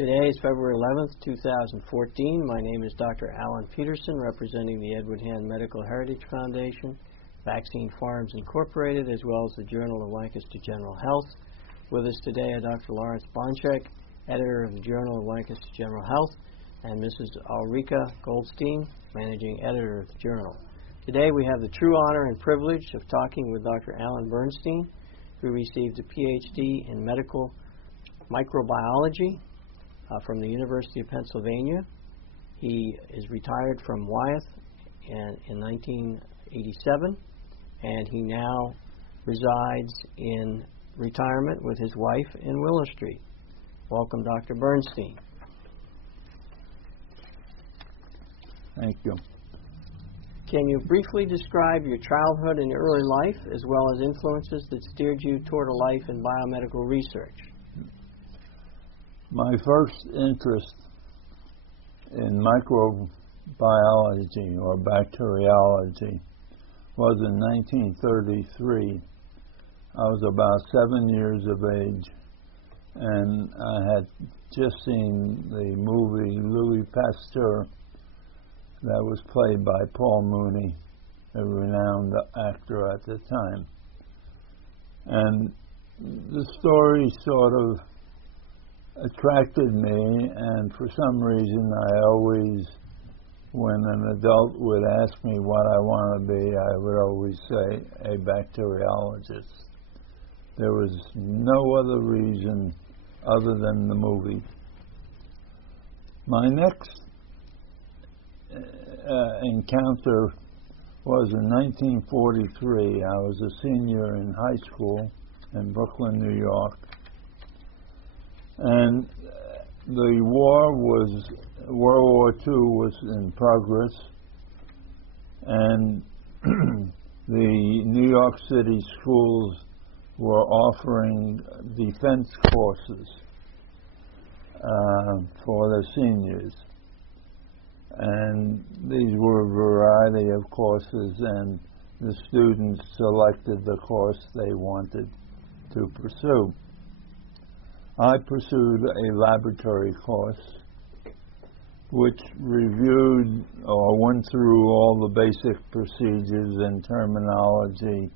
Today is February 11th, 2014. My name is Dr. Alan Peterson, representing the Edward Hand Medical Heritage Foundation, Vaccine Farms Incorporated, as well as the Journal of Lancaster General Health. With us today are Dr. Lawrence Bonchek, editor of the Journal of Lancaster General Health, and Mrs. Ulrika Goldstein, managing editor of the journal. Today we have the true honor and privilege of talking with Dr. Alan Bernstein, who received a Ph.D. in medical microbiology from the University of Pennsylvania. He is retired from Wyeth in 1987, and he now resides in retirement with his wife in Willow Street. Welcome, Dr. Bernstein. Thank you. Can you briefly describe your childhood and early life, as well as influences that steered you toward a life in biomedical research? My first interest in microbiology or bacteriology was in 1933. I was about 7 years of age, and I had just seen the movie Louis Pasteur that was played by Paul Mooney, a renowned actor at the time. And the story sort of attracted me, and for some reason I always, when an adult would ask me what I want to be, I would always say a bacteriologist. There was no other reason other than the movie. My next encounter was in 1943. I was a senior in high school in Brooklyn, New York. And the World War II was in progress, and the New York City schools were offering defense courses for their seniors. And these were a variety of courses, and the students selected the course they wanted to pursue. I pursued a laboratory course which reviewed or went through all the basic procedures and terminology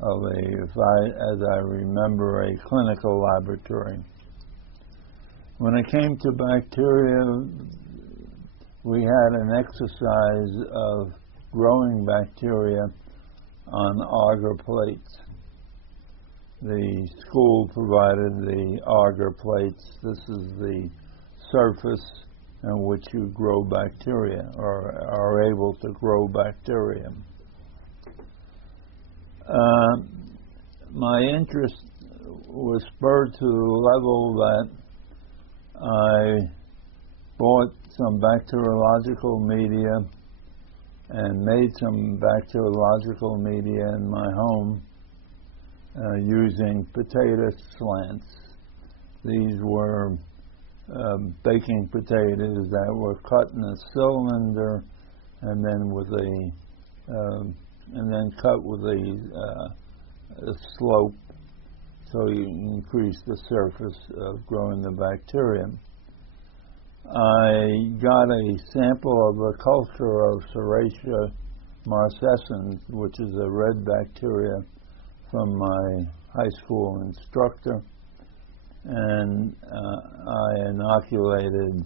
of as I remember, a clinical laboratory. When it came to bacteria, we had an exercise of growing bacteria on agar plates. The school provided the agar plates. This is the surface in which you grow bacteria, or are able to grow bacteria. My interest was spurred to the level that I bought some bacteriological media and made some bacteriological media in my home using potato slants. These were baking potatoes that were cut in a cylinder and then cut with a slope, so you increase the surface of growing the bacterium. I got a sample of a culture of Serratia marcescens, which is a red bacteria, from my high school instructor, and I inoculated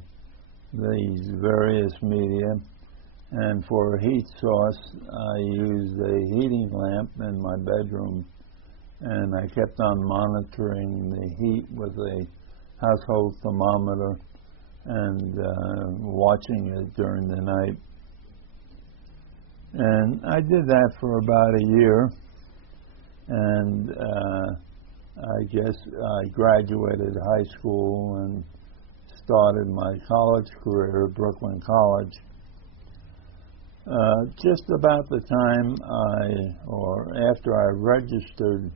these various media. And for a heat source, I used a heating lamp in my bedroom, and I kept on monitoring the heat with a household thermometer and watching it during the night. And I did that for about a year, and I guess I graduated high school and started my college career at Brooklyn College. Just about the time after I registered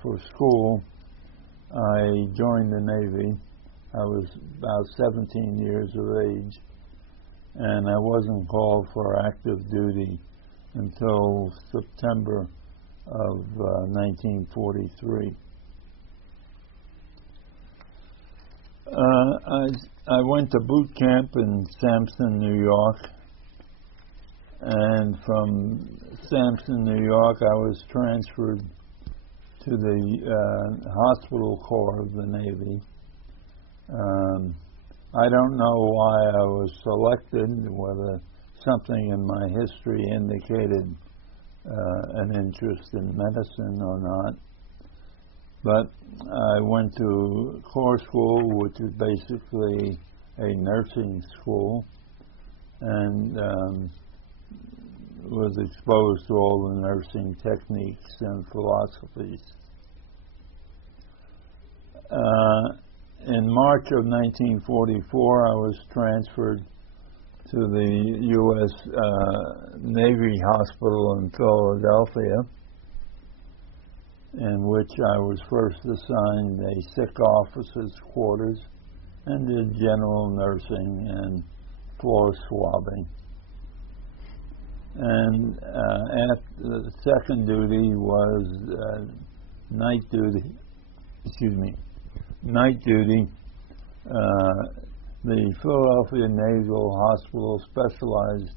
for school, I joined the Navy. I was about 17 years of age, and I wasn't called for active duty until September of 1943. I went to boot camp in Sampson, New York, and from Sampson, New York, I was transferred to the Hospital Corps of the Navy. I don't know why I was selected, whether something in my history indicated an interest in medicine or not. But I went to corps school, which is basically a nursing school, and was exposed to all the nursing techniques and philosophies. In March of 1944, I was transferred to the U.S. Navy Hospital in Philadelphia, in which I was first assigned a sick officer's quarters and did general nursing and floor swabbing. And the second duty was night duty. Night duty. The Philadelphia Naval Hospital specialized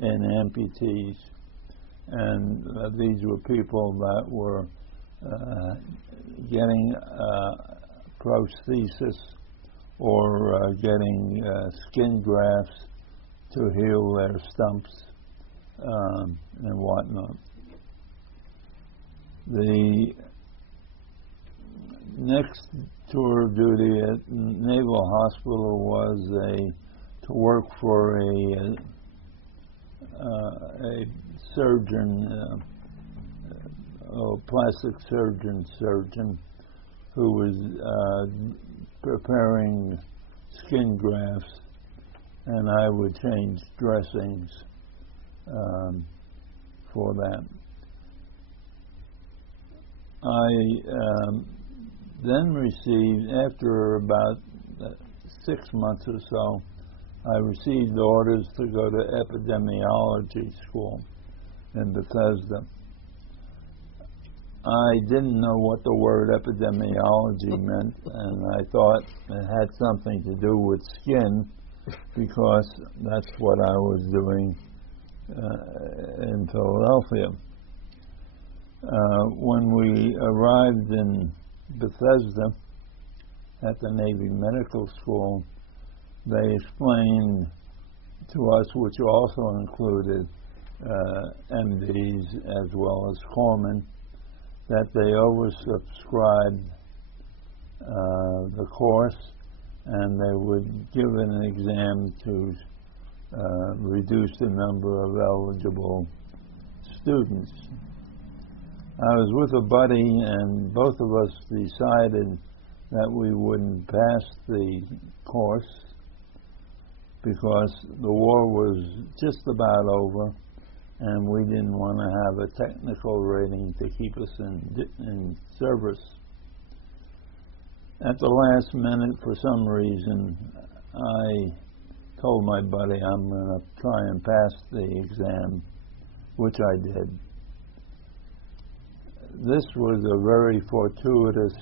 in amputees, and these were people that were getting prosthesis or getting skin grafts to heal their stumps and whatnot. The next tour of duty at Naval Hospital was to work for a surgeon, a plastic surgeon who was preparing skin grafts, and I would change dressings for that. I then received, after about 6 months or so, I received orders to go to epidemiology school in Bethesda. I didn't know what the word epidemiology meant, and I thought it had something to do with skin, because that's what I was doing in Philadelphia. When we arrived in Bethesda at the Navy Medical School, they explained to us, which also included MDs as well as corpsmen, that they oversubscribed the course, and they would give an exam to reduce the number of eligible students. I was with a buddy, and both of us decided that we wouldn't pass the course because the war was just about over, and we didn't want to have a technical rating to keep us in service. At the last minute, for some reason, I told my buddy I'm going to try and pass the exam, which I did. This was a very fortuitous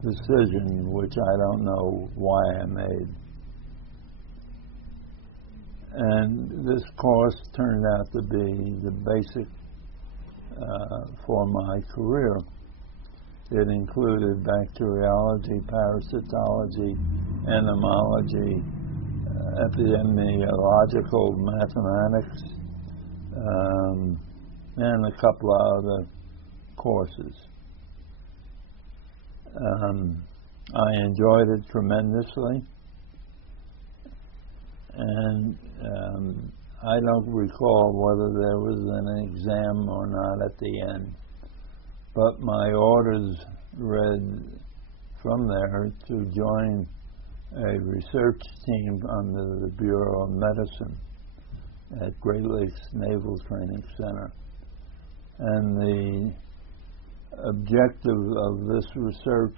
decision, which I don't know why I made. And this course turned out to be the basic for my career. It included bacteriology, parasitology, entomology, epidemiological mathematics, and a couple of other courses. I enjoyed it tremendously, and I don't recall whether there was an exam or not at the end, but my orders read from there to join a research team under the Bureau of Medicine at Great Lakes Naval Training Center. And the objective of this research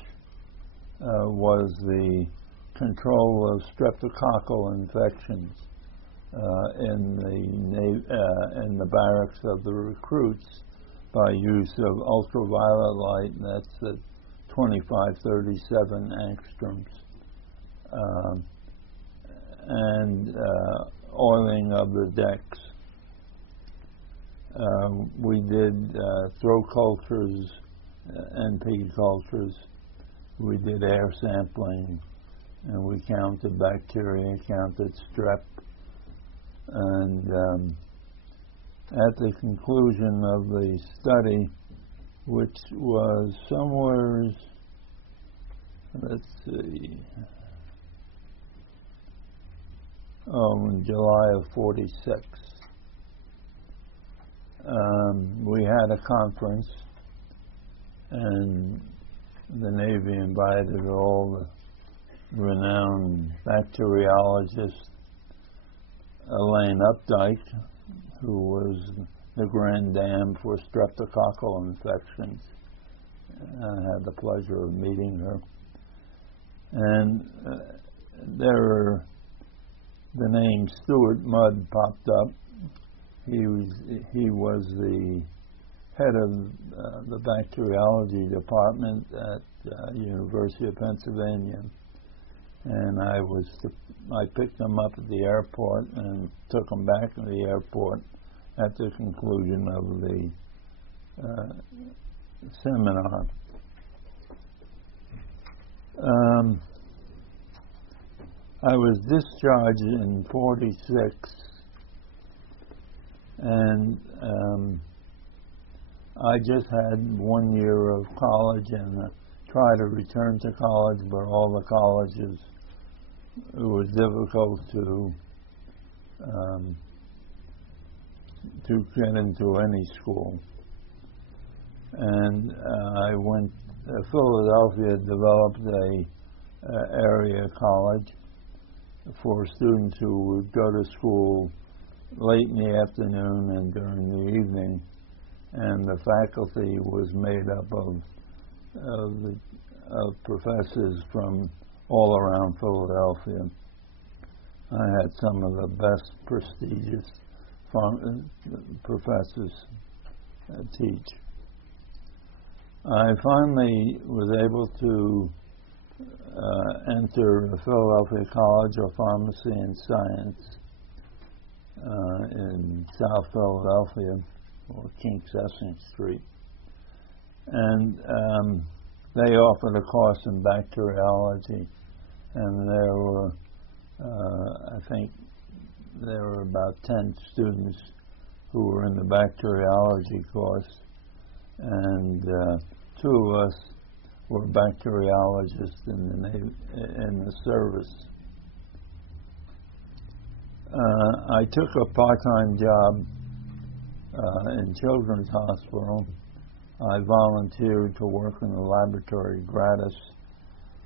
was the control of streptococcal infections in the barracks of the recruits by use of ultraviolet light, and that's at 2537 angstroms. and oiling of the decks. We did throat cultures and pig cultures. We did air sampling, and we counted bacteria, counted strep, and at the conclusion of the study, which was somewhere, let's see, in July of '46, we had a conference, and the Navy invited all the renowned bacteriologists. Elaine Updike, who was the grand dame for streptococcal infections. I had the pleasure of meeting her. And the name Stuart Mudd popped up. He was the head of the bacteriology department at University of Pennsylvania, and I picked him up at the airport and took him back to the airport at the conclusion of the seminar. I was discharged in '46, and I just had 1 year of college and tried to return to college, but all the colleges, it was difficult to get into any school. And I went, Philadelphia developed a area college for students who would go to school late in the afternoon and during the evening, and the faculty was made up of professors from all around Philadelphia. I had some of the best prestigious professors teach. I finally was able to enter the Philadelphia College of Pharmacy and Science in South Philadelphia, or King-Session Street. And they offered a course in bacteriology, and there were, I think, there were about 10 students who were in the bacteriology course, and 2 of us were bacteriologists in the service. I took a part-time job in Children's Hospital. I volunteered to work in the laboratory gratis,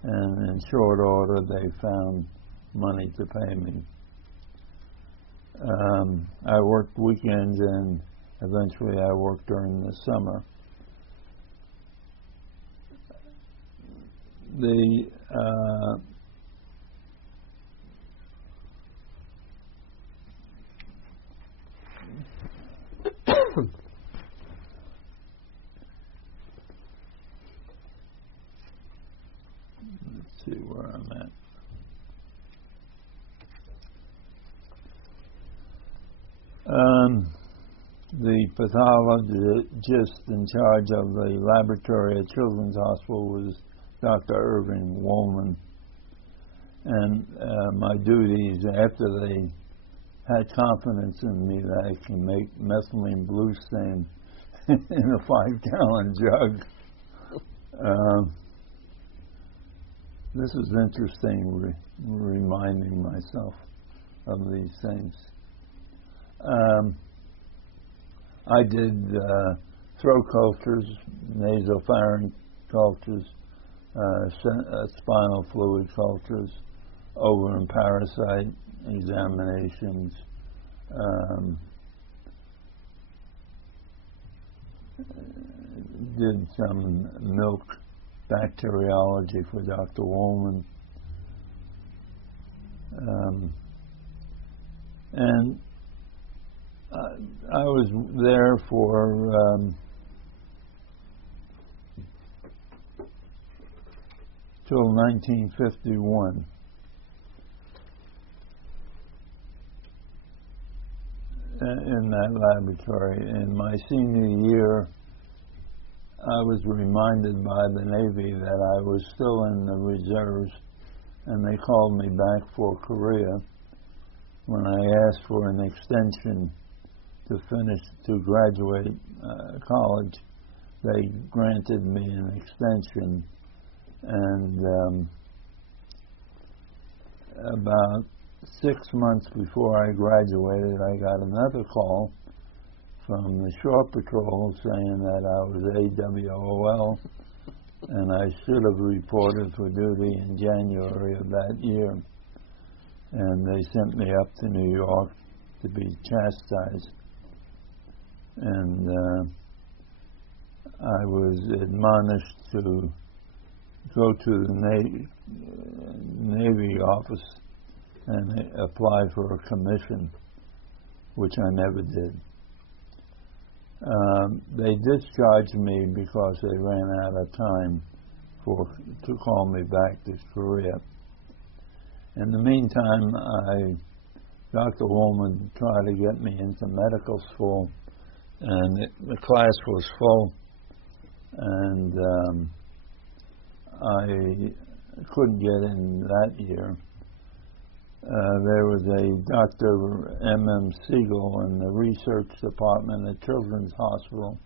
and in short order they found money to pay me. I worked weekends, and eventually I worked during the summer. Let's see where I'm at. The pathologist in charge of the laboratory at Children's Hospital was Dr. Irving Woolman, and my duties, after they had confidence in me that I can make methylene blue stain in a 5-gallon jug. This is interesting, reminding myself of these things. I did throat cultures, nasopharynx cultures, spinal fluid cultures, ovum and parasite examinations, did some milk bacteriology for Dr. Woolman, and I was there for till 1951, in that laboratory. In my senior year, I was reminded by the Navy that I was still in the reserves, and they called me back for Korea. When I asked for an extension to graduate college, they granted me an extension, and about 6 months before I graduated, I got another call from the Shore Patrol saying that I was AWOL, and I should have reported for duty in January of that year. And they sent me up to New York to be chastised. And I was admonished to go to the Navy office and apply for a commission, which I never did. They discharged me because they ran out of time to call me back to Korea. In the meantime, Dr. Woolman tried to get me into medical school, and the class was full, and I couldn't get in that year. There was a Dr. M.M. Siegel in the research department at Children's Hospital.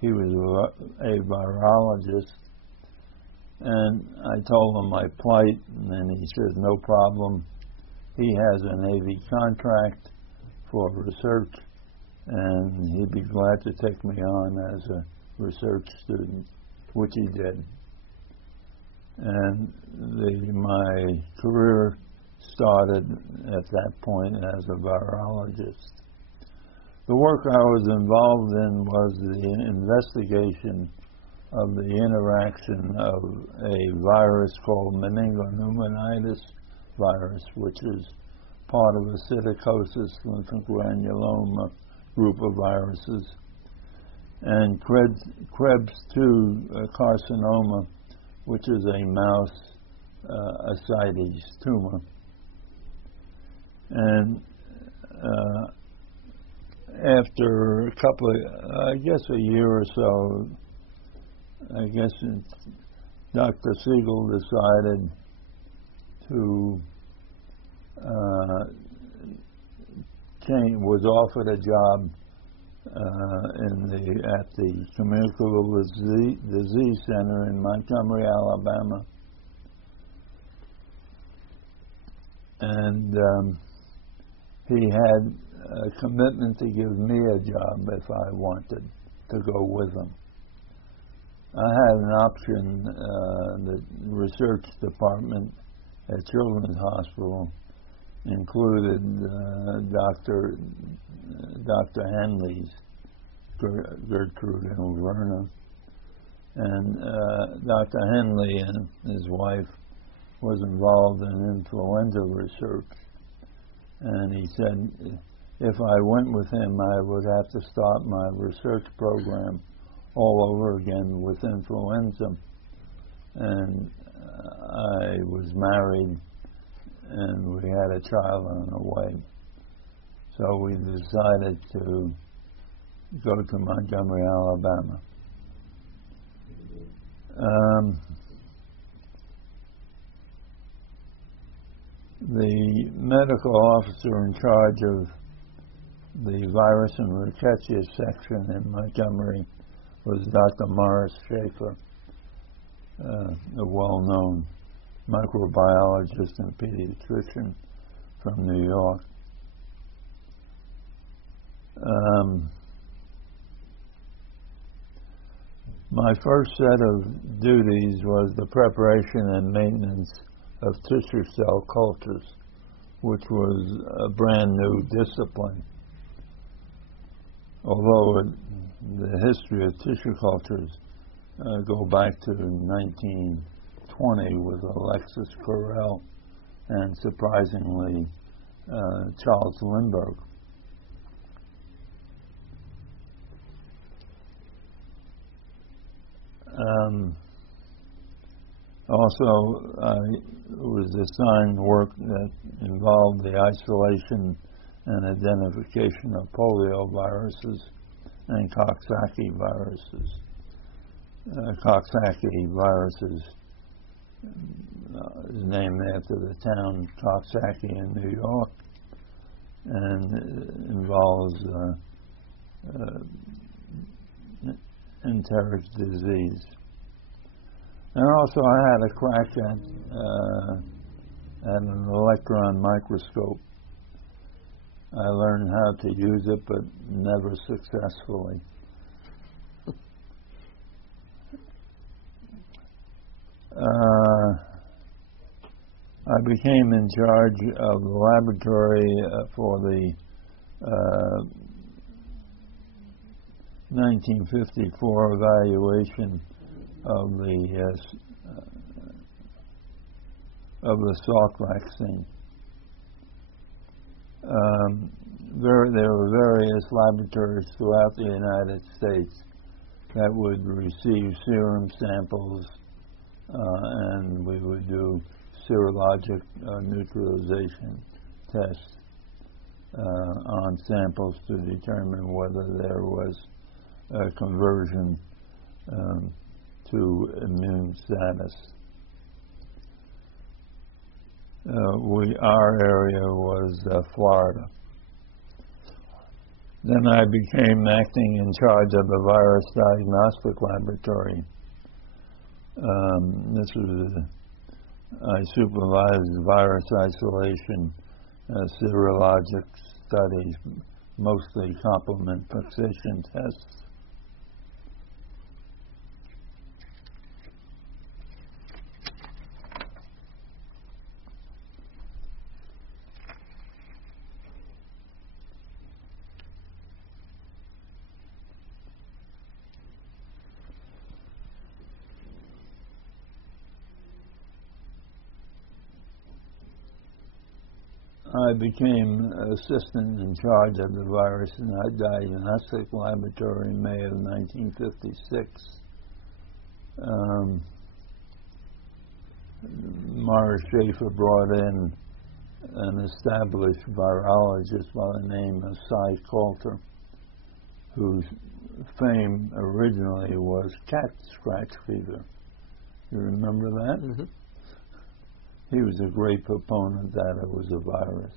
He was a virologist, and I told him my plight, and then he said, no problem. He has a Navy contract for research, and he'd be glad to take me on as a research student, which he did. And my career started at that point as a virologist. The work I was involved in was the investigation of the interaction of a virus called meningopneumonitis virus, which is part of a psittacosis lymphogranuloma group of viruses, and Krebs2 carcinoma, which is a mouse ascites tumor. And after a couple of, a year or so, Dr. Siegel decided to was offered a job at the Communicable Disease Center in Montgomery, Alabama, and he had a commitment to give me a job if I wanted to go with him. I had an option. The research department at Children's Hospital included Dr. Henley's, Gertrude and Verna, and Dr. Henley and his wife was involved in influenza research. And he said, if I went with him, I would have to start my research program all over again with influenza. And I was married, and we had a child on the way. So we decided to go to Montgomery, Alabama. The medical officer in charge of the virus and rickettsia section in Montgomery was Dr. Morris Schaefer, a well-known microbiologist and pediatrician from New York. My first set of duties was the preparation and maintenance of tissue cell cultures, which was a brand new discipline. Although the history of tissue cultures go back to 1920 with Alexis Carrel and, surprisingly, Charles Lindbergh. Also, I was assigned work that involved the isolation and identification of polioviruses and Coxsackie viruses. Coxsackie viruses is named after the town Coxsackie in New York, and involves enteric disease. And also I had a crack at an electron microscope. I learned how to use it, but never successfully. I became in charge of the laboratory for the 1954 evaluation of the Salk vaccine. There were various laboratories throughout the United States that would receive serum samples, and we would do serologic neutralization tests on samples to determine whether there was a conversion to immune status. Our area was Florida. Then I became acting in charge of the virus diagnostic laboratory. I supervised virus isolation, serologic studies, mostly complement fixation tests. I became assistant in charge of the virus diagnostic laboratory in May of 1956. Morris Schaefer brought in an established virologist by the name of Cy Coulter, whose fame originally was cat scratch fever. You remember that? Mm-hmm. He was a great proponent that it was a virus.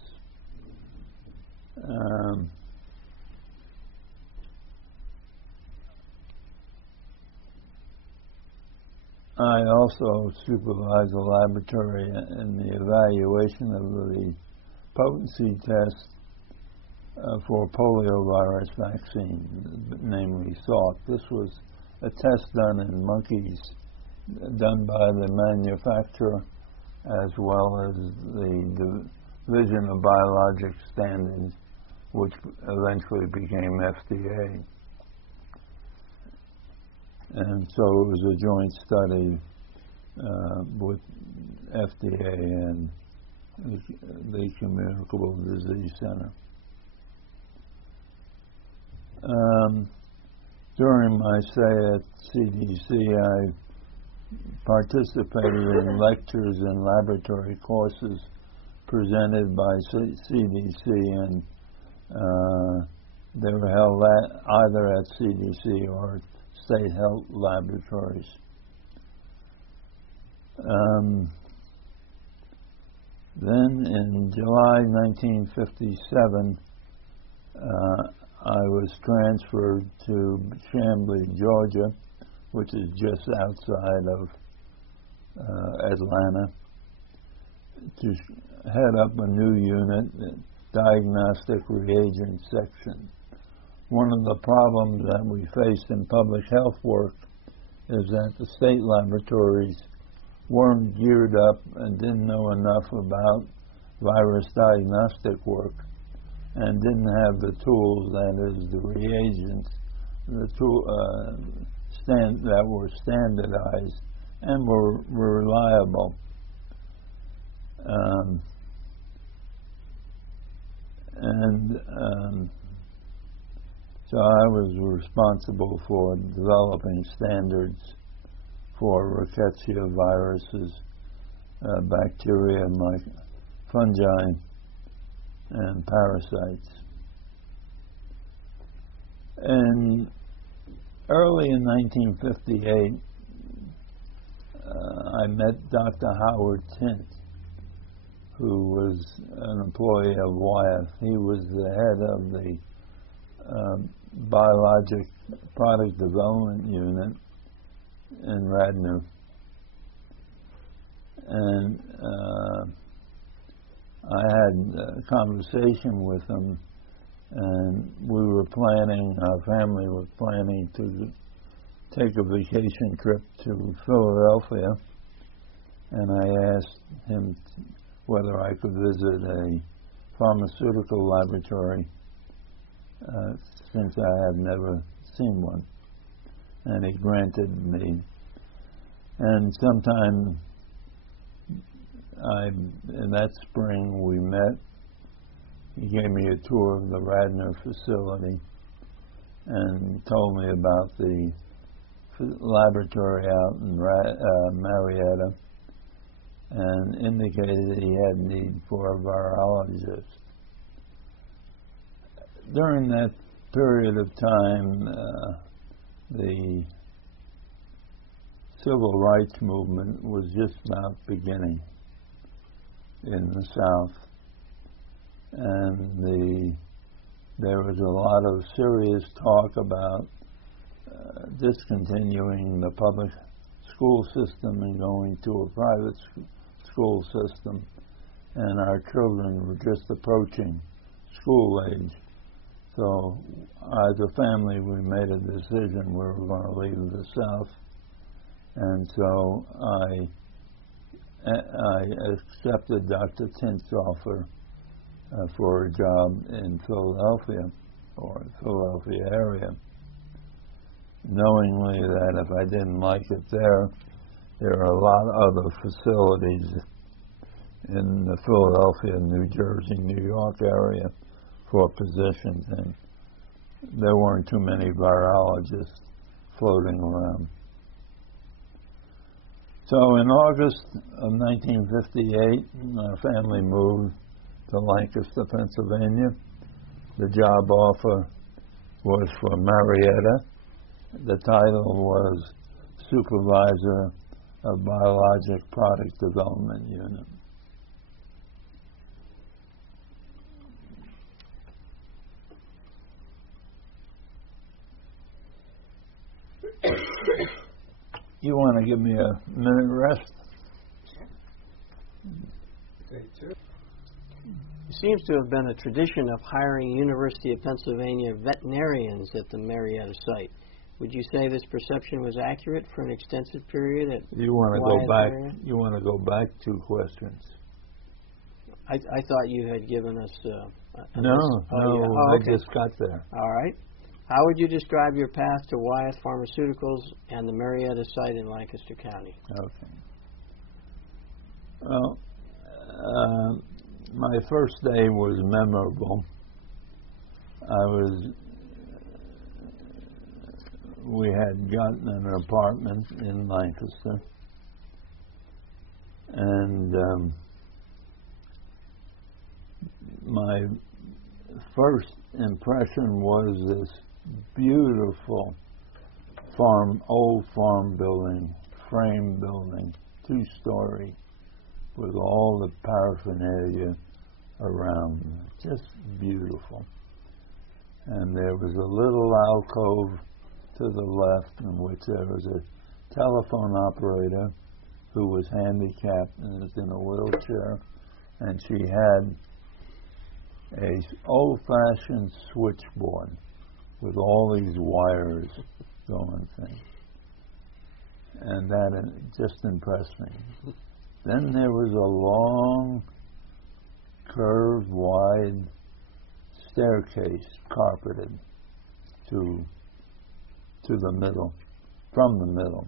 I also supervised the laboratory in the evaluation of the potency test for poliovirus vaccine, namely Salk. This was a test done in monkeys, done by the manufacturer, as well as the Division of Biologic Standards, which eventually became FDA. And so it was a joint study with FDA and the Communicable Disease Center. During my stay at CDC, I participated in lectures and laboratory courses presented by CDC, and they were held either at CDC or state health laboratories. Then in July 1957, I was transferred to Chamblee, Georgia, which is just outside of Atlanta, to head up a new unit, diagnostic reagent section. One of the problems that we faced in public health work is that the state laboratories weren't geared up and didn't know enough about virus diagnostic work, and didn't have the tools, that is, the reagents, that were standardized and were reliable. So I was responsible for developing standards for rickettsia viruses, bacteria, fungi, and parasites. And early in 1958, I met Dr. Howard Tint, who was an employee of Wyeth. He was the head of the Biologic Product Development Unit in Radnor. And I had a conversation with him, and our family was planning to take a vacation trip to Philadelphia, and I asked him whether I could visit a pharmaceutical laboratory, since I had never seen one, and he granted me. And sometime in that spring we met. He gave me a tour of the Radnor facility and told me about the laboratory out in Marietta, and indicated that he had need for a virologist. During that period of time, the civil rights movement was just about beginning in the South, and there was a lot of serious talk about discontinuing the public school system and going to a private school system, and our children were just approaching school age. So as a family, we made a decision we were going to leave the South, and so I accepted Dr. Tint's offer for a job in Philadelphia, or Philadelphia area, knowingly that if I didn't like it there are a lot of other facilities in the Philadelphia, New Jersey, New York area for positions, and there weren't too many virologists floating around. So in August of 1958, our family moved to Lancaster, Pennsylvania. The job offer was for Marietta. The title was Supervisor of Biologic Product Development Unit. You want to give me a minute rest? There seems to have been a tradition of hiring University of Pennsylvania veterinarians at the Marietta site. Would you say this perception was accurate for an extensive period at You want to go back? Area? You want to go back 2 questions? I thought you had given us. No, okay. I just got there. All right. How would you describe your path to Wyeth Pharmaceuticals and the Marietta site in Lancaster County? Okay. Well, my first day was memorable. We had gotten an apartment in Lancaster, and my first impression was this beautiful old farm building, frame building, 2-story, with all the paraphernalia around, just beautiful. And there was a little alcove to the left in which there was a telephone operator who was handicapped and was in a wheelchair, and she had a old-fashioned switchboard with all these wires going things, and that just impressed me. Then there was a long, curved, wide staircase, carpeted to the middle, from the middle,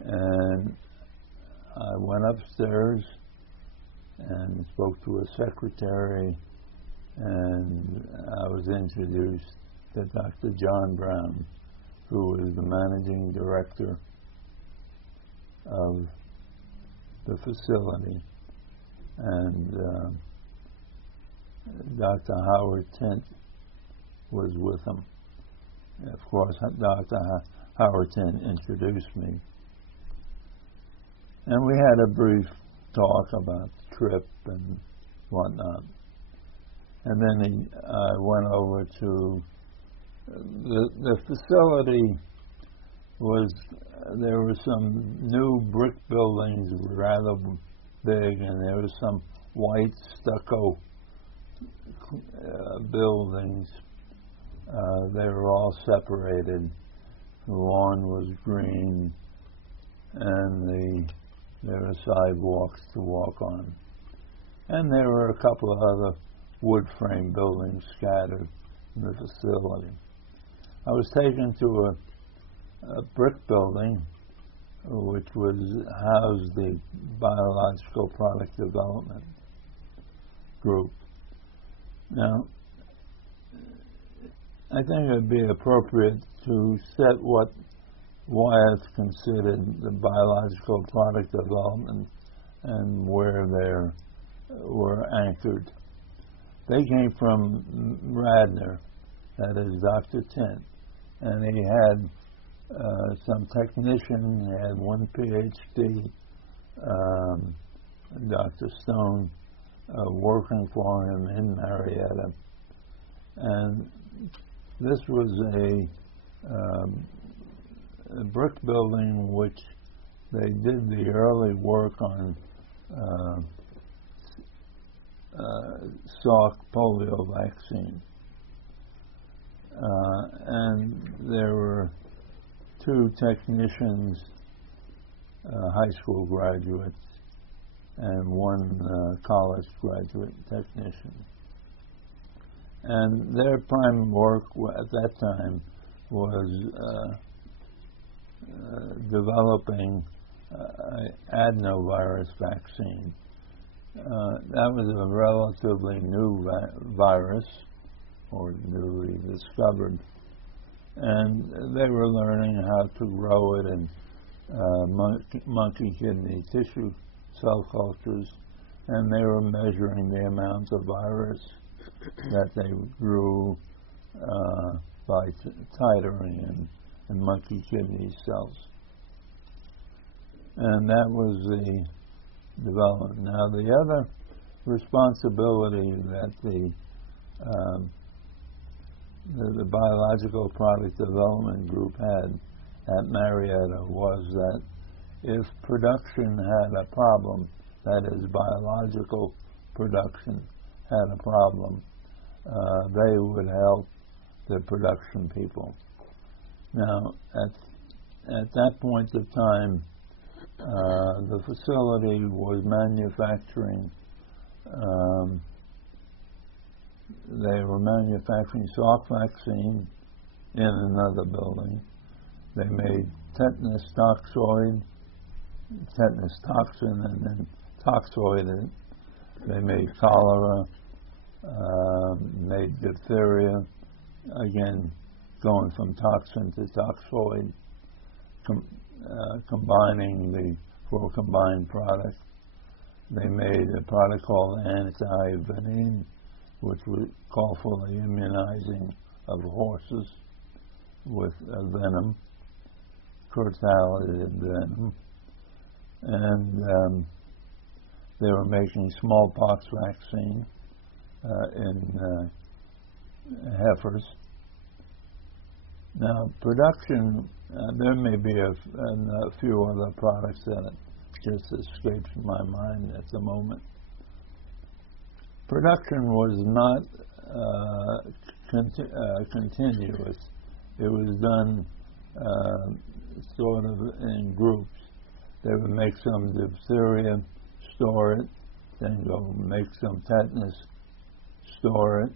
and I went upstairs and spoke to a secretary, and I was introduced to Dr. John Brown, who was the managing director of the facility, and Dr. Howard Tint was with him. Of course, Dr. Howard Tint introduced me. And we had a brief talk about the trip and whatnot. And then I went over to the facility. There were some new brick buildings, rather big, and there were some white stucco buildings. They were all separated. The lawn was green, and there were sidewalks to walk on. And there were a couple of other wood frame buildings scattered in the facility. I was taken to a brick building which housed the biological product development group. Now, I think it would be appropriate to set what Wyeth considered the biological product development and where they were anchored. They came from Radnor, that is Dr. Tint, and he had some technician, he had one Ph.D., Dr. Stone, working for him in Marietta. And this was a brick building which they did the early work on Salk polio vaccine. And there were two technicians, high school graduates, and one college graduate technician. And their prime work at that time was developing adenovirus vaccine. That was a relatively new virus, or newly discovered, and they were learning how to grow it in monkey kidney tissue cell cultures, and they were measuring the amount of virus that they grew by titering in monkey kidney cells. And that was the development. Now, the other responsibility that the biological product development group had at Marietta was that if production had a problem, that is, biological production had a problem, they would help the production people. Now, at that point of time, the facility was manufacturing, they were manufacturing Salk vaccine in another building. They made tetanus toxin, and then toxoid it. They made cholera, made diphtheria, again, going from toxin to toxoid, combining the four combined products. They made a product called anti-venin, which would call for the immunizing of horses with venom, curtalated venom. And they were making smallpox vaccine in heifers. Now, production, there may be a few other products that just escapes my mind at the moment. Production was not continuous. It was done sort of in groups. They would make some diphtheria, store it, then go make some tetanus, store it,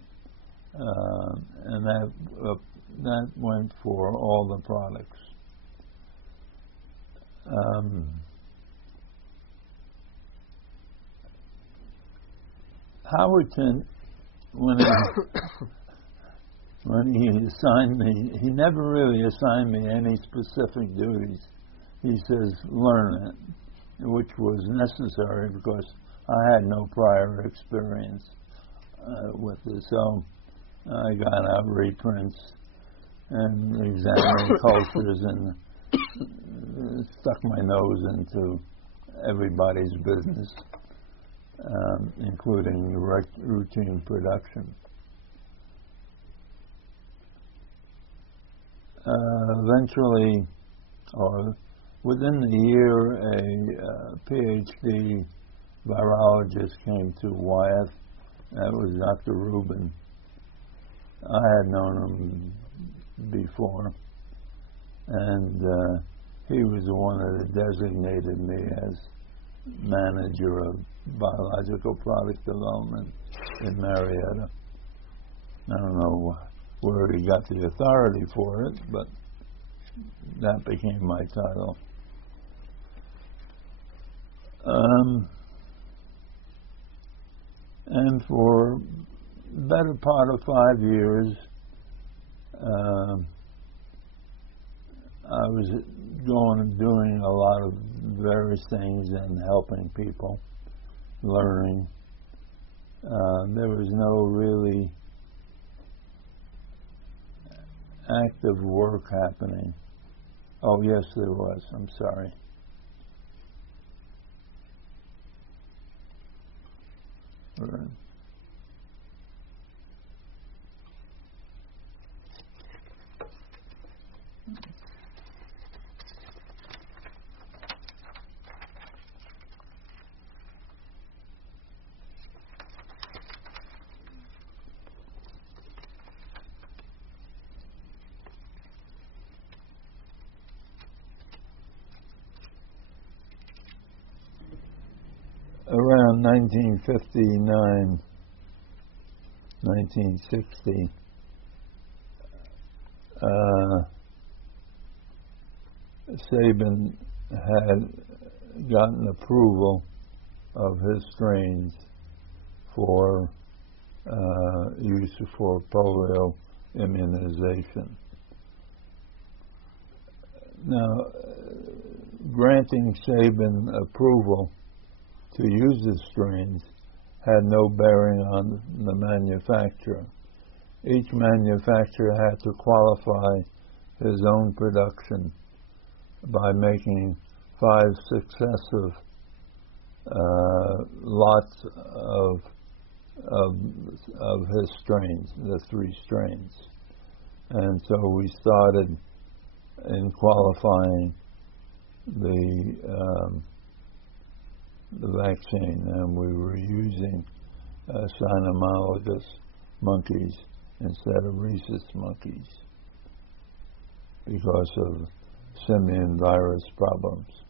and that went for all the products. Howard Tint, when he assigned me, he never really assigned me any specific duties. He says, learn it, which was necessary because I had no prior experience with it. So I got out reprints and examined cultures and stuck my nose into everybody's business, including routine production. Eventually, or within a year, a Ph.D. virologist came to Wyeth. That was Dr. Rubin. I had known him before, and he was the one that designated me as manager of biological product development in Marietta. I don't know where he got the authority for it, but that became my title. And for the better part of 5 years, I was going and doing a lot of various things and helping people, learning. There was no really active work happening. Oh, yes, there was. I'm sorry. Right. Around 1959, 1960, Sabin had gotten approval of his strains for use for polio immunization. Now, granting Sabin approval to use the strains had no bearing on the manufacturer. Each manufacturer had to qualify his own production by making 5 successive lots of his strains, the 3 strains. And so we started in qualifying the vaccine, and we were using cynomolgus monkeys instead of rhesus monkeys because of simian virus problems.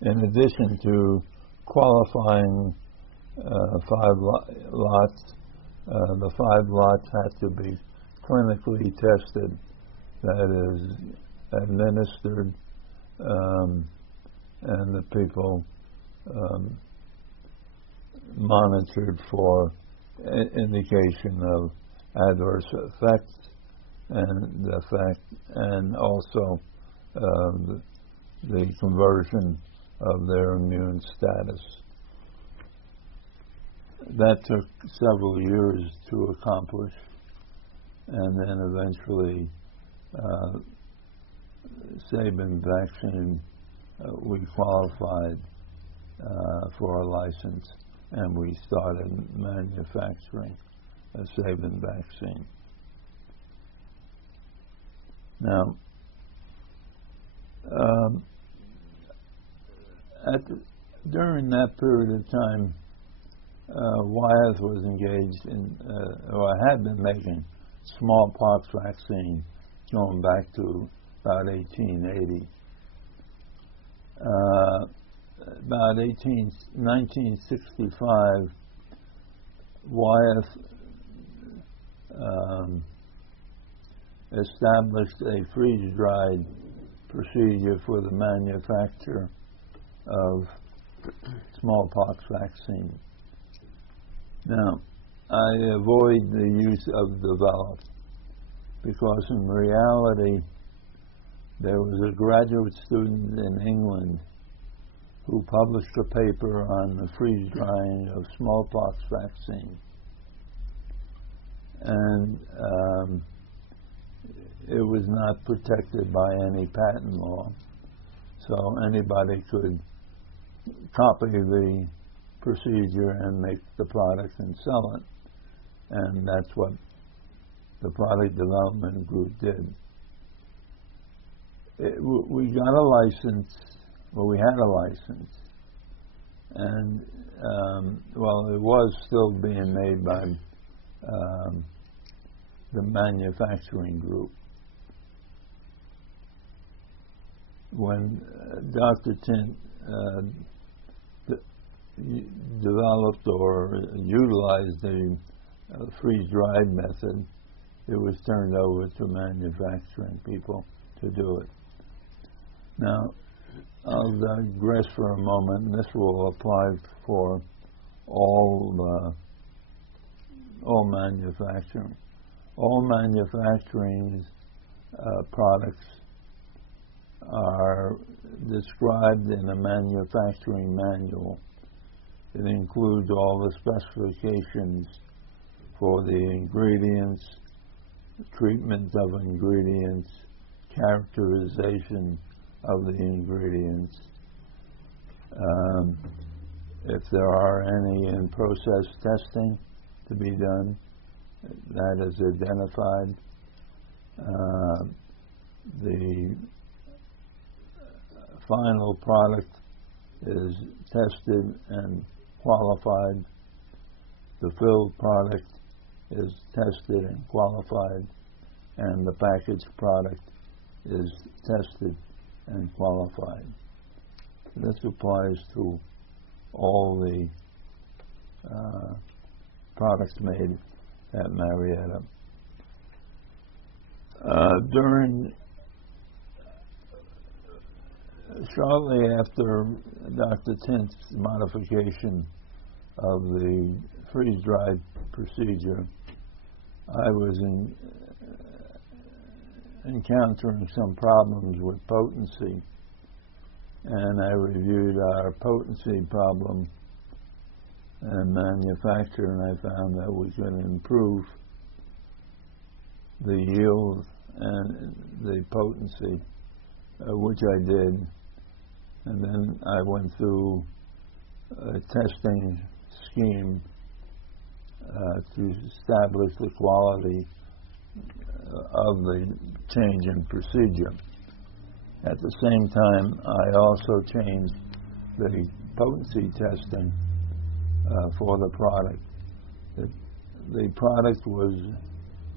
In addition to qualifying 5 lots, the 5 lots had to be clinically tested, that is, administered, and the people monitored for indication of adverse effects and also the conversion of their immune status. That took several years to accomplish, and then eventually Sabin vaccine, we qualified for a license, and we started manufacturing a Sabin vaccine. Now, during that period of time, Wyeth was engaged in, or had been making smallpox vaccine going back to about 1880. About 1965, Wyeth established a freeze-dried procedure for the manufacture of smallpox vaccine. Now, I avoid the use of developed because in reality there was a graduate student in England who published a paper on the freeze drying of smallpox vaccine. And it was not protected by any patent law, so anybody could copy the procedure and make the product and sell it. And that's what the product development group did. We got a license, well, we had a license, and well, it was still being made by the manufacturing group. When Dr. Tint developed or utilized the freeze-dried method, it was turned over to manufacturing people to do it. Now, I'll digress for a moment. This will apply for all manufacturing. All manufacturing products are described in a manufacturing manual. It includes all the specifications for the ingredients, treatment of ingredients, characterization of the ingredients. If there are any in-process testing to be done, that is identified. The final product is tested and qualified. The filled product is tested and qualified, and the packaged product is tested and qualified. This applies to all the products made at Marietta. Shortly after Dr. Tint's modification of the freeze-dried procedure, I was encountering some problems with potency, and I reviewed our potency problem and manufacture, and I found that we could improve the yield and the potency, which I did. And then I went through a testing scheme to establish the quality of the change in procedure. At the same time, I also changed the potency testing for the product. The product was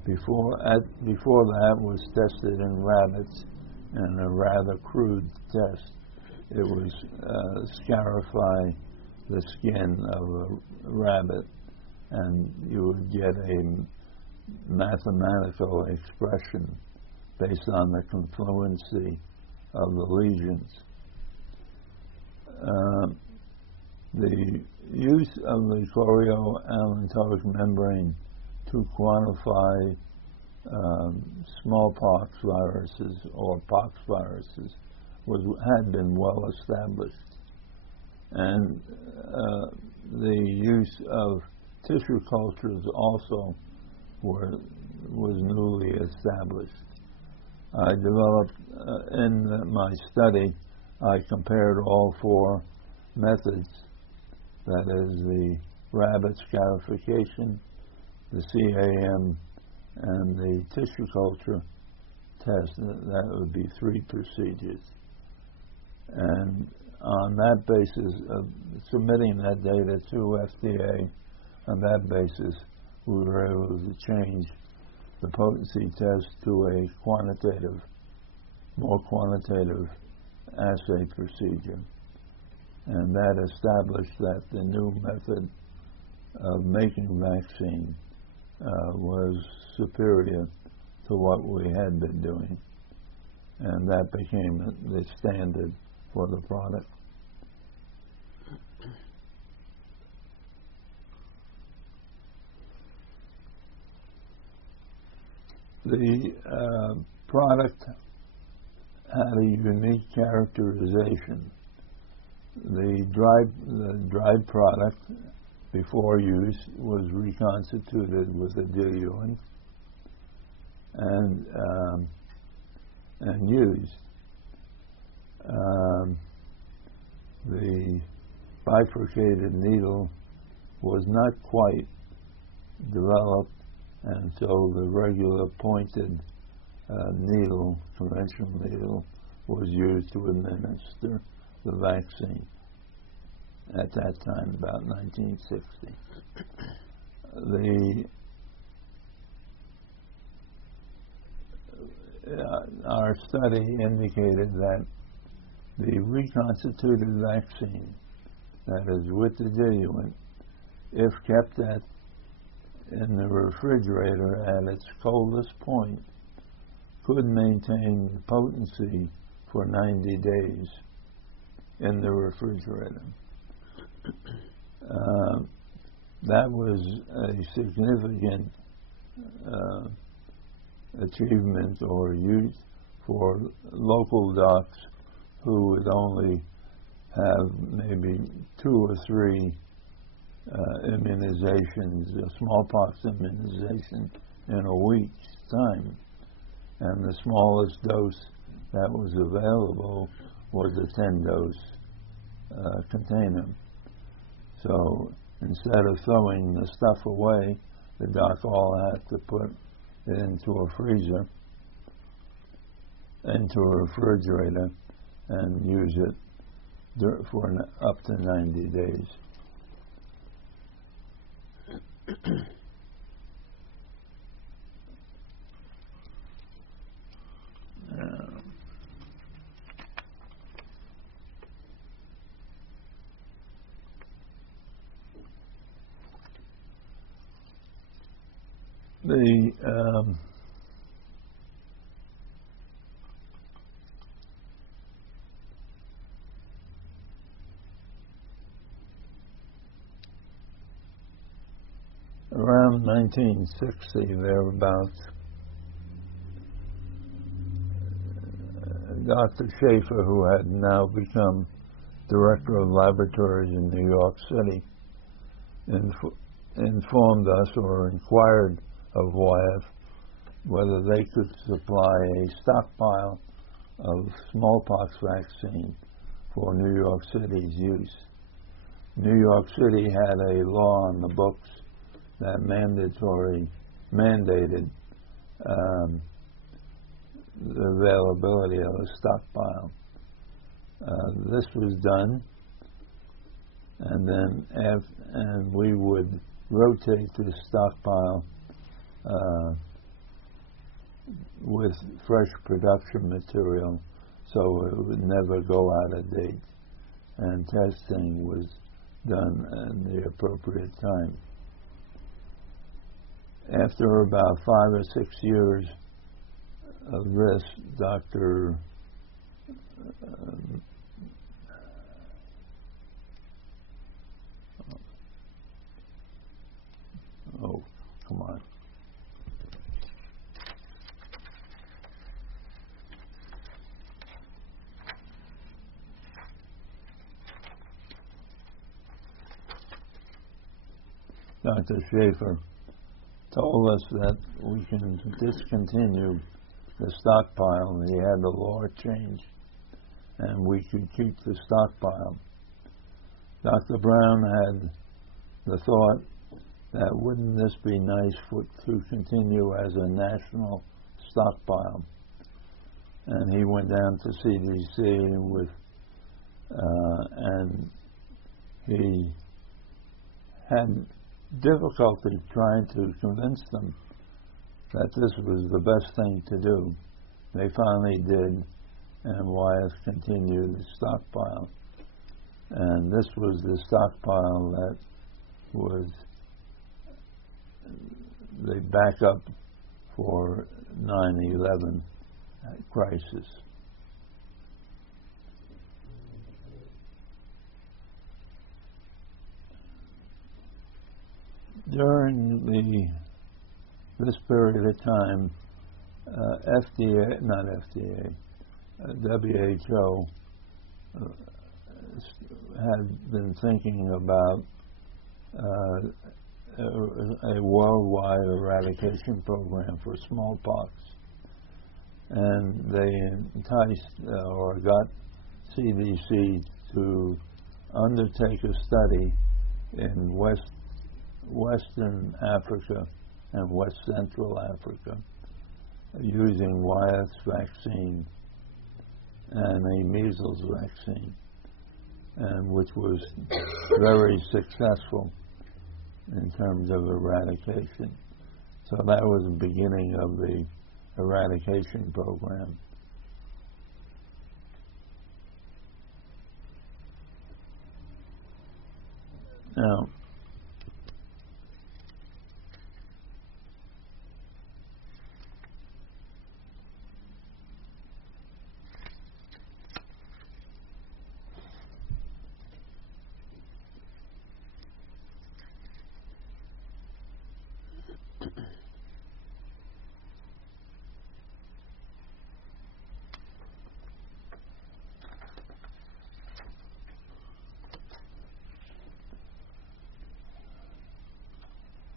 before that was tested in rabbits in a rather crude test. It was scarify the skin of a rabbit, and you would get a mathematical expression based on the confluency of the lesions. The use of the chorioallantoic membrane to quantify smallpox viruses or pox viruses had been well established, and the use of tissue cultures also was newly established. I developed in my study, I compared all four methods, that is the rabbit scarification, the CAM, and the tissue culture test. That would be 3 procedures. And on that basis of submitting that data to FDA, on that basis we were able to change the potency test to a more quantitative assay procedure. And that established that the new method of making vaccine was superior to what we had been doing. And that became the standard for the product. The product had a unique characterization. The dried product before use was reconstituted with a diluent and used. The bifurcated needle was not quite developed until the regular pointed needle, conventional needle, was used to administer the vaccine at that time, about 1960. Our study indicated that the reconstituted vaccine, that is with the diluent, if kept in the refrigerator at its coldest point, could maintain potency for 90 days in the refrigerator. That was a significant achievement or use for local docs who would only have maybe 2 or 3 immunizations, a smallpox immunization in a week's time. And the smallest dose that was available was a 10-dose container. So instead of throwing the stuff away, the doc all had to put it into a freezer, into a refrigerator, and use it for up to 90 days. Around 1960, thereabouts, Dr. Schaefer, who had now become director of laboratories in New York City, informed us or inquired of Wyeth whether they could supply a stockpile of smallpox vaccine for New York City's use. New York City had a law on the books that mandated the availability of a stockpile. This was done, and then we would rotate the stockpile with fresh production material, so it would never go out of date, and testing was done at the appropriate time. After about 5 or 6 years of this, Dr. Oh, come on. Dr. Schaefer told us that we can discontinue the stockpile. He had the law change, and we could keep the stockpile. Dr. Brown had the thought that wouldn't this be nice to continue as a national stockpile? And he went down to CDC and he had difficulty trying to convince them that this was the best thing to do. They finally did, and Wyeth continued the stockpile. And this was the stockpile that was the backup for 9/11 crisis. During this period of time, WHO had been thinking about a worldwide eradication program for smallpox, and they enticed or got CDC to undertake a study in Western Africa and West Central Africa using Wyeth's vaccine and a measles vaccine, and which was very successful in terms of eradication. So that was the beginning of the eradication program. Now,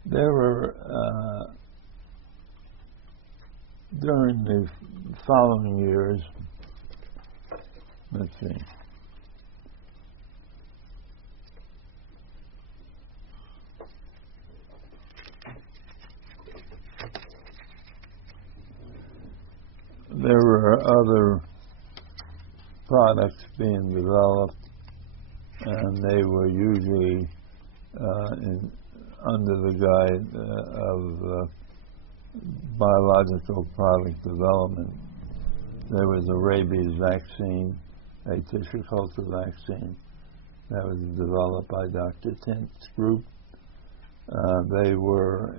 there were, during the following years, let's see, there were other products being developed, and they were usually under the guide of biological product development. There was a rabies vaccine, a tissue culture vaccine that was developed by Dr. Tint's group. They were,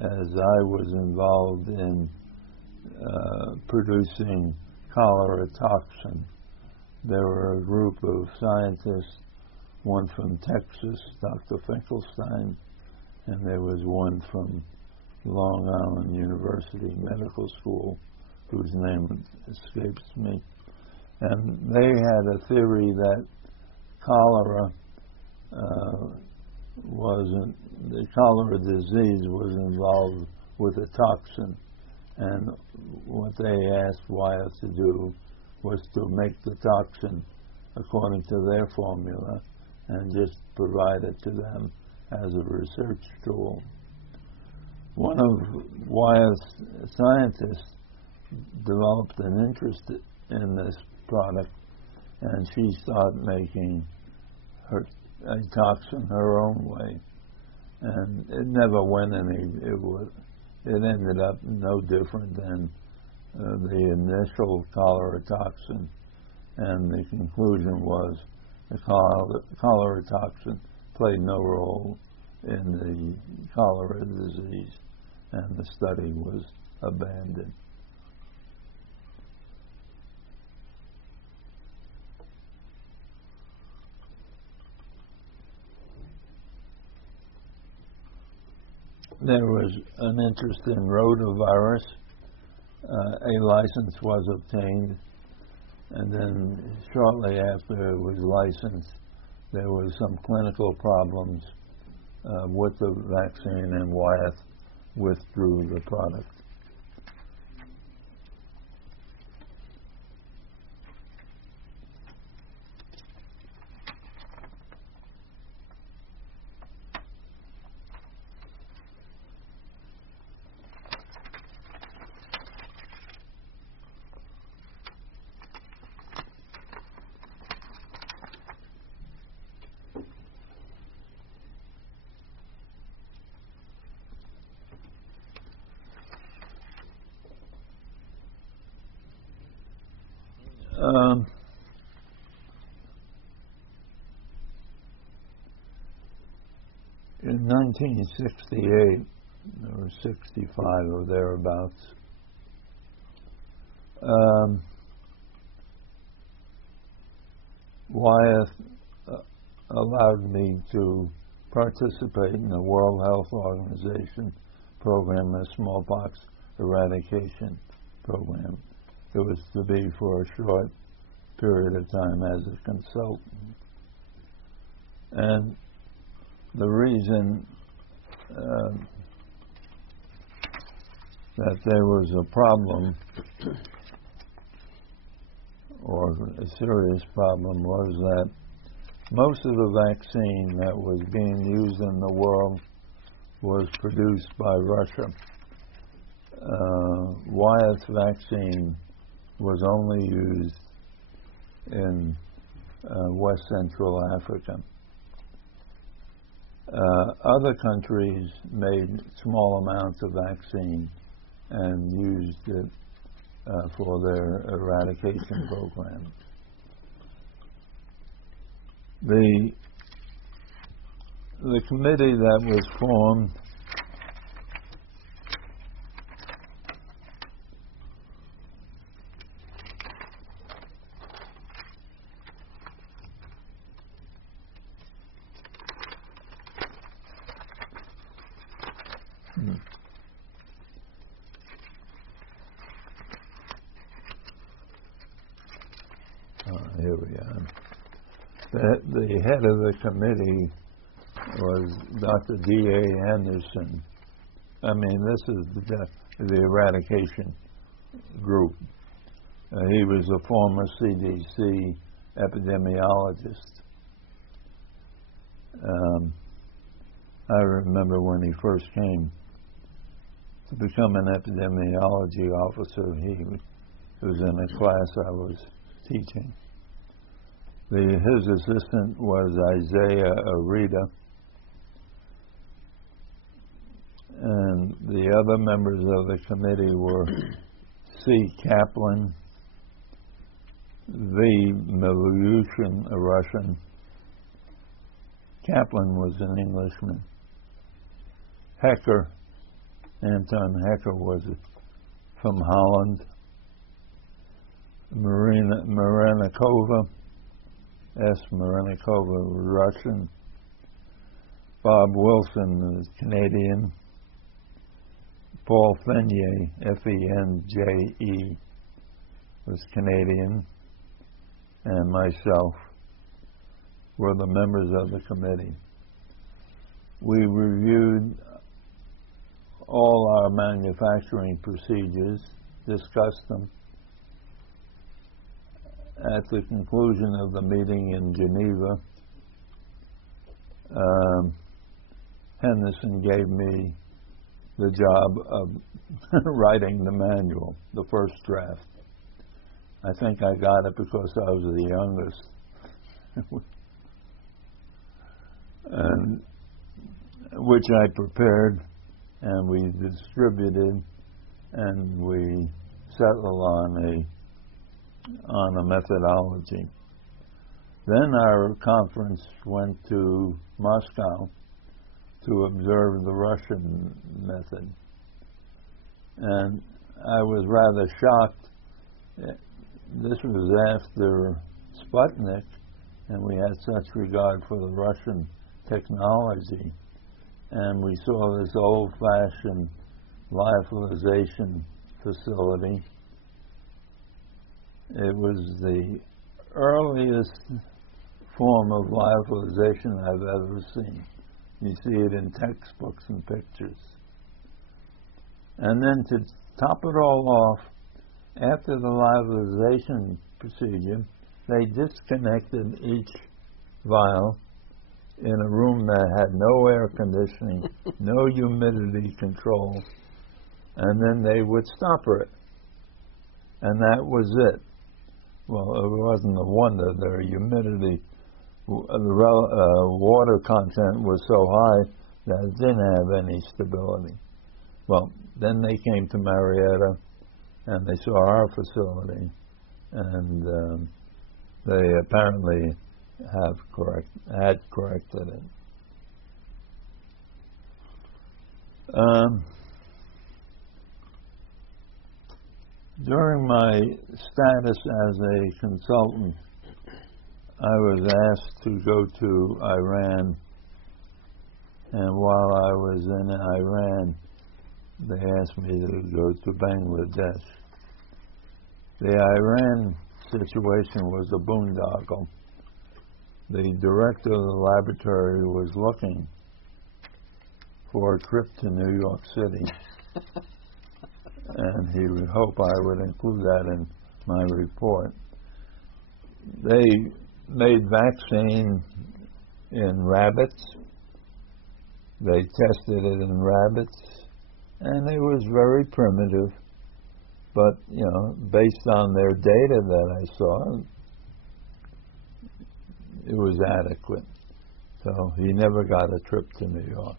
as I was involved in producing cholera toxin, there were a group of scientists, one from Texas, Dr. Finkelstein, and there was one from Long Island University Medical School, whose name escapes me. And they had a theory that cholera the cholera disease was involved with a toxin. And what they asked Wyeth to do was to make the toxin according to their formula and just provide it to them as a research tool. One of Wyeth's scientists developed an interest in this product, and she started making a toxin her own way. And it never went any, it ended up no different than the initial cholera toxin. And the conclusion was the cholera toxin played no role in the cholera disease, and the study was abandoned. There was an interest in rotavirus. A license was obtained, and then shortly after it was licensed, there was some clinical problems with the vaccine, and Wyeth withdrew the product. In 1968, or 65 or thereabouts, Wyeth allowed me to participate in the World Health Organization program, a smallpox eradication program. It was to be for a short period of time as a consultant. And the reason that there was a problem, or a serious problem, was that most of the vaccine that was being used in the world was produced by Russia. Wyeth's vaccine was only used in West Central Africa. Other countries made small amounts of vaccine and used it for their eradication program. The committee that was formed here we are. The head of the committee was Dr. D.A. Anderson. I mean, this is the eradication group. He was a former CDC epidemiologist. I remember when he first came to become an epidemiology officer, he was in a class I was teaching. His assistant was Isaiah Arita, and the other members of the committee were C. Kaplan, V. Milyushin, a Russian. Kaplan was an Englishman. Hecker, Anton Hecker, was from Holland. Marenikova, S. Marenikova, was Russian. Bob Wilson is Canadian. Paul Fenje, F-E-N-J-E, was Canadian. And myself were the members of the committee. We reviewed all our manufacturing procedures, discussed them. At the conclusion of the meeting in Geneva, Henderson gave me the job of writing the manual, the first draft. I think I got it because I was the youngest. And which I prepared, and we distributed, and we settled on a methodology. Then our conference went to Moscow to observe the Russian method. And I was rather shocked. This was after Sputnik, and we had such regard for the Russian technology. And we saw this old-fashioned lyophilization facility. It was the earliest form of lyophilization I've ever seen. You see it in textbooks and pictures. And then to top it all off, after the lyophilization procedure, they disconnected each vial in a room that had no air conditioning, no humidity control, and then they would stopper it. And that was it. Well, it wasn't a wonder. Their humidity, the water content was so high that it didn't have any stability. Well, then they came to Marietta, and they saw our facility, and they apparently had corrected it. During my status as a consultant, I was asked to go to Iran, and while I was in Iran, they asked me to go to Bangladesh. The Iran situation was a boondoggle. the director of the laboratory was looking for a trip to New York City. And he would hope I would include that in my report. They made vaccine in rabbits. They tested it in rabbits, and it was very primitive. But, you know, based on their data that I saw, it was adequate. So he never got a trip to New York.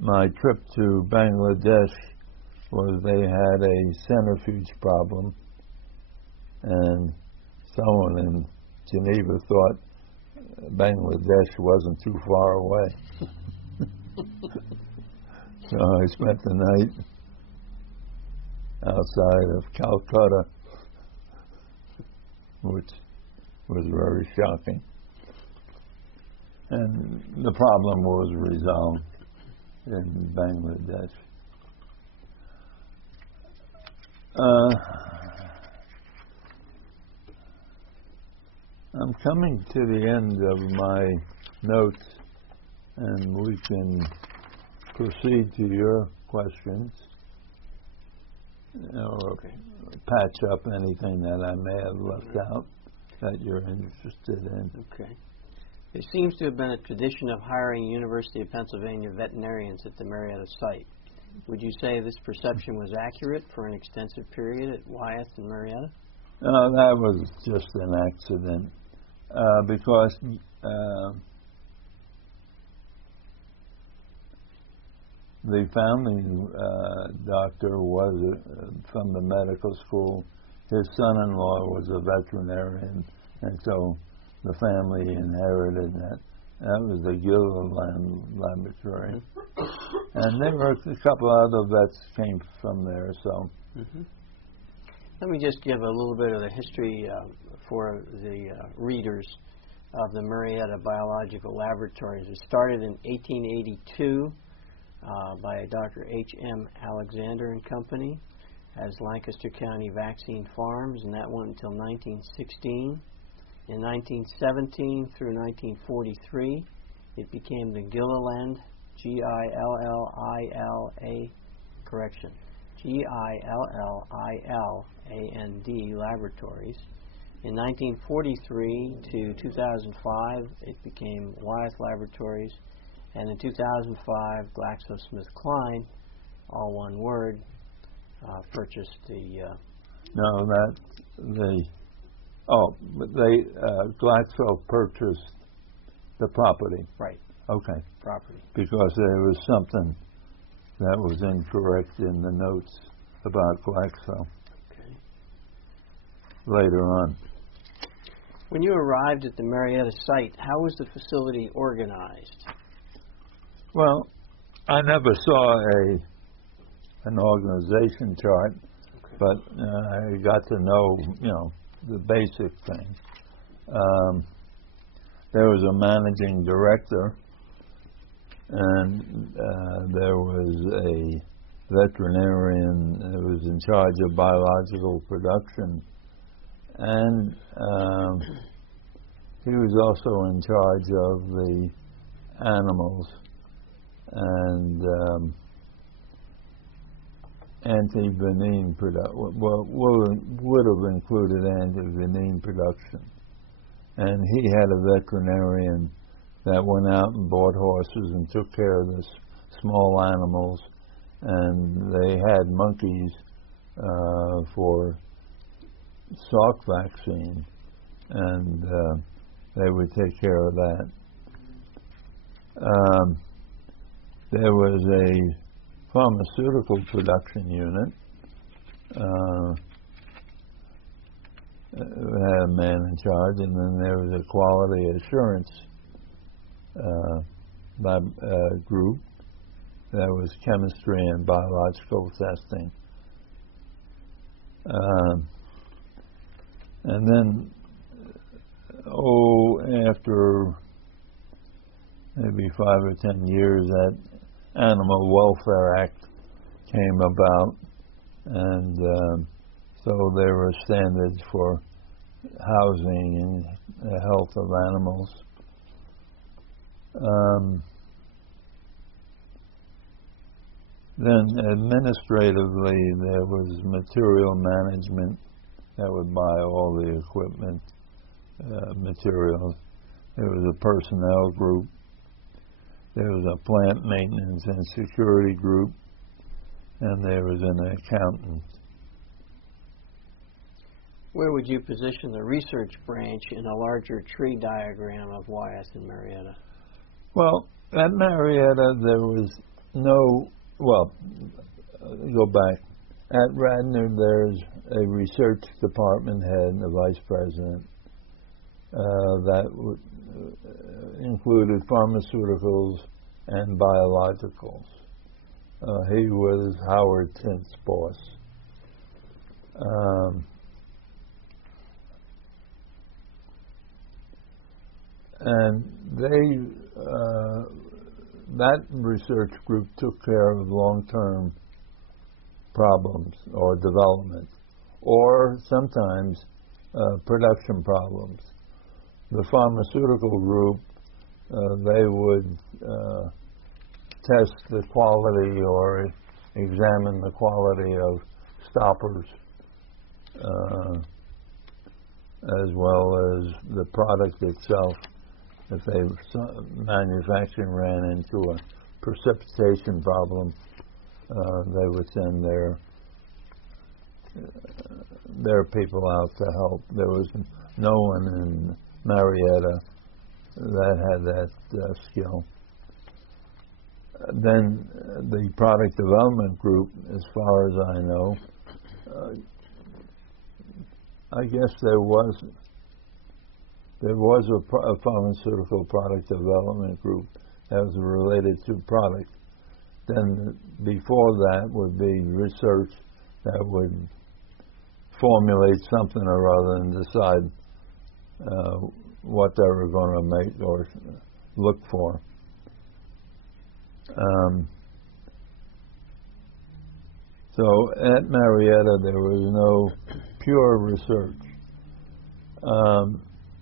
My trip to Bangladesh was they had a centrifuge problem, and someone in Geneva thought Bangladesh wasn't too far away. So I spent the night outside of Calcutta, which was very shocking. And the problem was resolved in Bangladesh. I'm coming to the end of my notes, and we can proceed to your questions, or patch up anything that I may have left out that you're interested in. Okay. There seems to have been a tradition of hiring University of Pennsylvania veterinarians at the Marietta site. Would you say this perception was accurate for an extensive period at Wyeth and Marietta? That was just an accident, because the founding doctor was from the medical school. His son-in-law was a veterinarian, and so the family inherited that. That was the Gilliland Laboratory. And there were a couple other vets came from there, so. Let me just give a little bit of the history for the readers of the Marietta Biological Laboratories. It started in 1882 by Dr. H.M. Alexander and Company as Lancaster County Vaccine Farms, and that went until 1916. In 1917 through 1943, it became the Gilliland, Gilliland Laboratories. In 1943 to 2005, it became Wyeth Laboratories, and in 2005, GlaxoSmithKline, all one word, purchased the. Glaxo purchased the property. Right. Okay. Property. Because there was something that was incorrect in the notes about Glaxo. Okay. Later on. When you arrived at the Marietta site, how was the facility organized? Well, I never saw an organization chart, but I got to know, the basic things. There was a managing director, and there was a veterinarian who was in charge of biological production, and he was also in charge of the animals and anti-venin production. Well, would have included anti-venin production. And he had a veterinarian that went out and bought horses and took care of the small animals, and they had monkeys for Salk vaccine, and they would take care of that. There was a pharmaceutical production unit. Had a man in charge, and then there was a quality assurance group that was chemistry and biological testing. And then, after maybe 5 or 10 years, that Animal Welfare Act came about, and so there were standards for housing and the health of animals. Then administratively, there was material management that would buy all the equipment, materials. There was a personnel group. There was a plant maintenance and security group. And there was an accountant. Where would you position the research branch in a larger tree diagram of Wyeth and Marietta? Well, at Marietta, there was no, well, go back. At Radnor, there's a research department head, the vice president, that included pharmaceuticals and biologicals. He was Howard Tint's boss. And that research group took care of long-term problems or development, or sometimes production problems. The pharmaceutical group, they would test the quality or examine the quality of stoppers, as well as the product itself. If manufacturing ran into a precipitation problem, they would send their people out to help. There was no one in Marietta that had that skill. Then the product development group, as far as I know, I guess there was a pharmaceutical product development group that was related to product. Then before that would be research that would formulate something or other and decide what they were going to make or look for. So at Marietta, there was no pure research.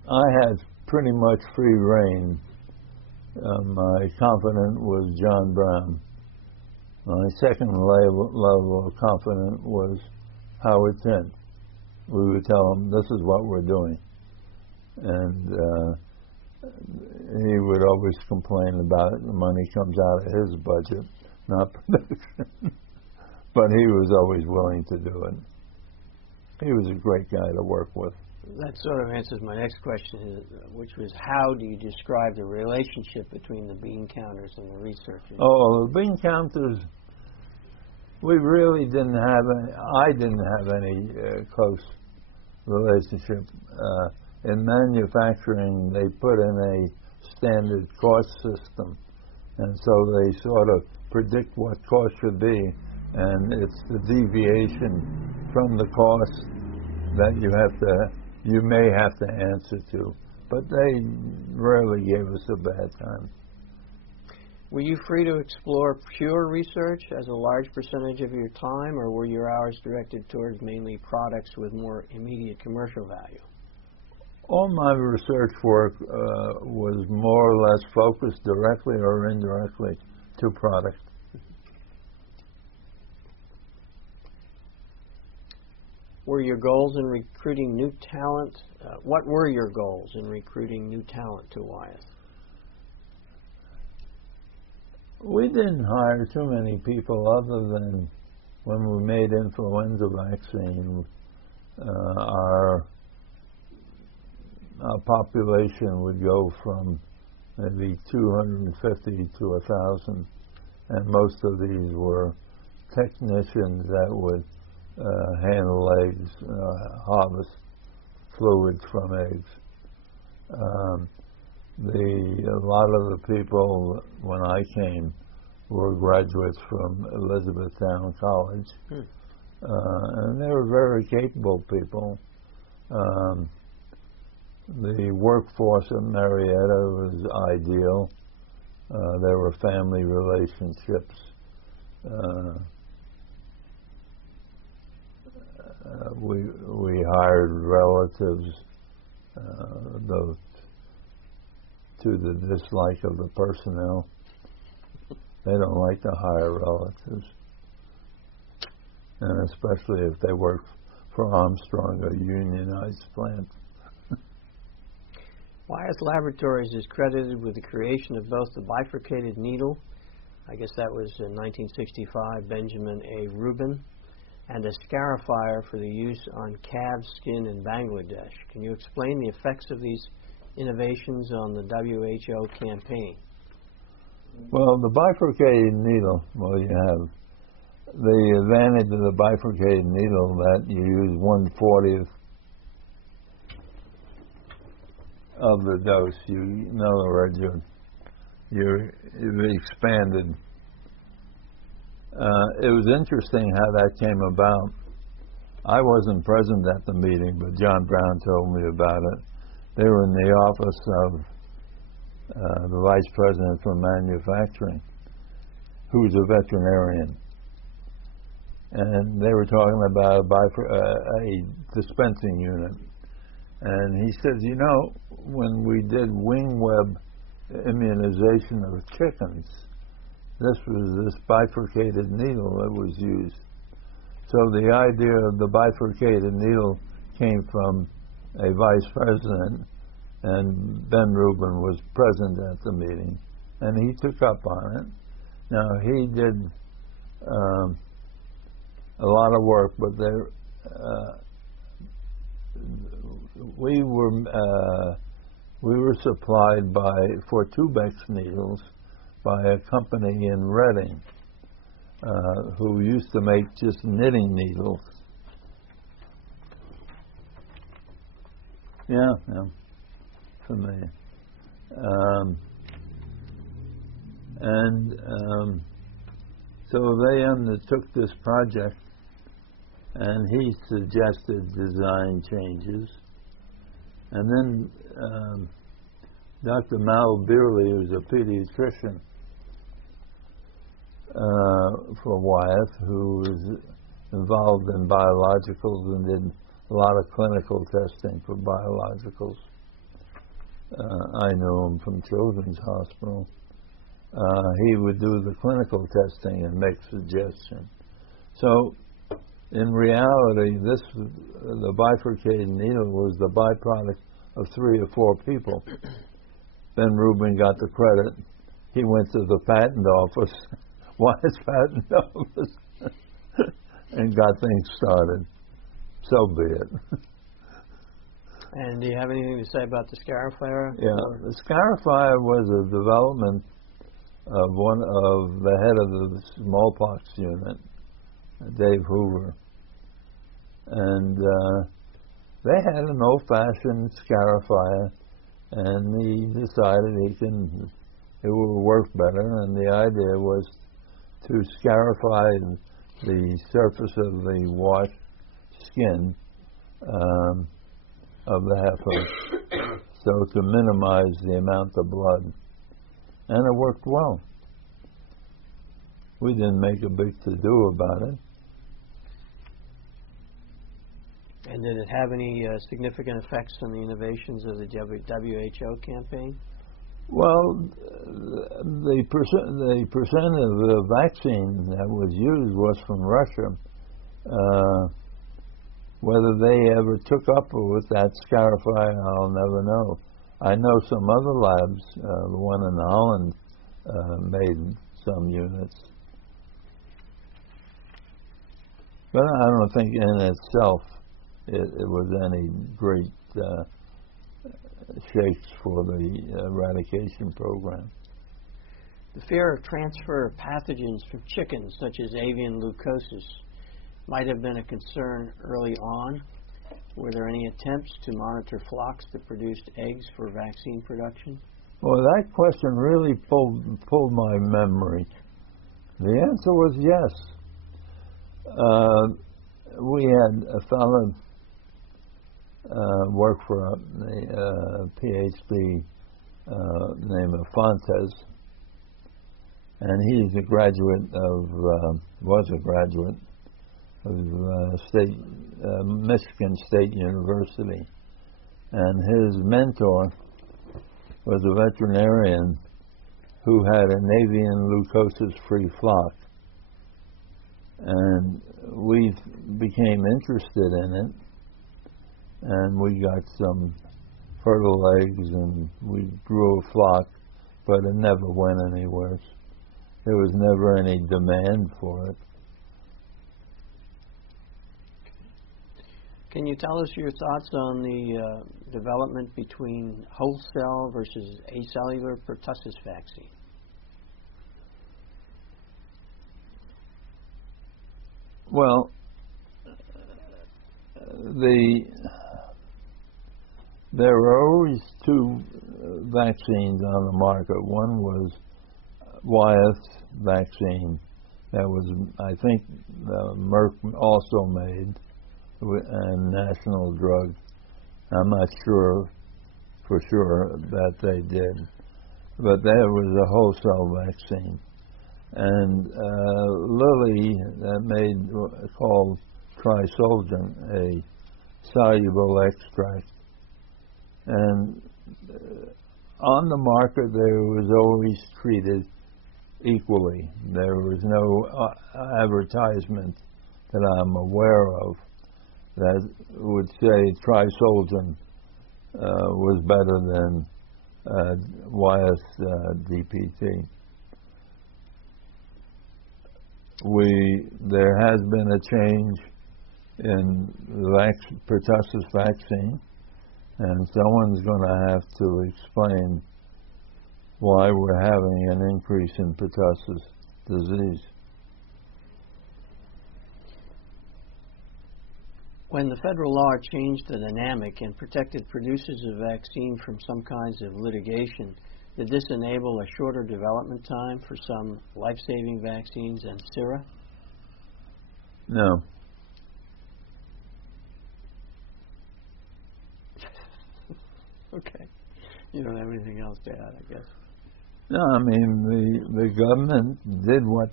I had pretty much free reign. My confidant was John Brown. My second level of confidant was Howard Tint. We would tell him, this is what we're doing. And he would always complain about it. The money comes out of his budget, not production. But he was always willing to do it. He was a great guy to work with. That sort of answers my next question, which was, how do you describe the relationship between the bean counters and the researchers? Oh, the bean counters, we really didn't have any, I didn't have any close relationship. In manufacturing, they put in a standard cost system, and so they sort of predict what cost should be, and it's the deviation from the cost that you may have to answer to. But they rarely gave us a bad time. Were you free to explore pure research as a large percentage of your time, or were your hours directed towards mainly products with more immediate commercial value? All my research work was more or less focused directly or indirectly to product. Were your goals in recruiting new talent? What were your goals in recruiting new talent to Wyeth? We didn't hire too many people other than when we made influenza vaccine. Our population would go from maybe 250 to 1,000, and most of these were technicians that would handle eggs, harvest fluids from eggs. A lot of the people, when I came, were graduates from Elizabethtown College, and they were very capable people. The workforce at Marietta was ideal. There were family relationships. We hired relatives to the dislike of the personnel. They don't like to hire relatives, and especially if they work for Armstrong, a unionized plant. Wyeth Laboratories is credited with the creation of both the bifurcated needle, I guess that was in 1965, Benjamin A. Rubin, and a scarifier for the use on calf skin in Bangladesh. Can you explain the effects of these innovations on the WHO campaign? Well, the bifurcated needle, well, you have the advantage of the bifurcated needle that you use 1/40th of the dose. In other words, you've expanded. It was interesting how that came about. I wasn't present at the meeting, but John Brown told me about it. They were in the office of the vice president for manufacturing, who's a veterinarian. And they were talking about a dispensing unit. And he says, you know, when we did wing web immunization of chickens, this was this bifurcated needle that was used. So the idea of the bifurcated needle came from a vice president, and Ben Rubin was present at the meeting, and he took up on it. Now, he did a lot of work, but we were supplied for Tubex needles by a company in Reading who used to make just knitting needles. Yeah, familiar. So they undertook this project, and he suggested design changes. And then Dr. Mal Beerley, who's a pediatrician for Wyeth, who was involved in biologicals and did a lot of clinical testing for biologicals. I knew him from Children's Hospital. He would do the clinical testing and make suggestions. So, in reality, the bifurcated needle was the byproduct of 3 or 4 people. Ben Rubin got the credit. He went to the patent office, Wyeth's patent office, and got things started. So be it. And do you have anything to say about the scarifier? Yeah, the scarifier was a development of one of the head of the smallpox unit, Dave Hoover. And they had an old-fashioned scarifier, and he decided it would work better, and the idea was to scarify the surface of the washed skin of the heifer, so to minimize the amount of blood. And it worked well. We didn't make a big to-do about it. And did it have any significant effects on the innovations of the WHO campaign? Well, the percent of the vaccine that was used was from Russia. Whether they ever took up with that scarifier, I'll never know. I know some other labs, the one in Holland made some units. But I don't think in itself it was any great shakes for the eradication program. The fear of transfer of pathogens from chickens, such as avian leukosis, might have been a concern early on. Were there any attempts to monitor flocks that produced eggs for vaccine production? Well, that question really pulled my memory. The answer was yes. We had a fellow work for a Ph.D. named Fontes, and he's a graduate was a graduate of Michigan State University. and his mentor was a veterinarian who had an avian leukosis-free flock. And we became interested in it, and we got some fertile eggs, and we grew a flock, but it never went anywhere. There was never any demand for it. Can you tell us your thoughts on the development between whole cell versus acellular pertussis vaccine? Well, there were always two vaccines on the market. One was Wyeth vaccine that was, I think, Merck also made, and National Drug. I'm not sure for sure that they did, but there was a whole cell vaccine. And Lilly made called Trisolgen, a soluble extract. And on the market, there was always treated equally. There was no advertisement that I'm aware of that would say Trisolgen was better than Wyeth DPT. There has been a change in the pertussis vaccine, and someone's going to have to explain why we're having an increase in pertussis disease. When the federal law changed the dynamic and protected producers of vaccine from some kinds of litigation, did this enable a shorter development time for some life-saving vaccines and sera? No. Okay. You don't have anything else to add, I guess. No, I mean, the government did what,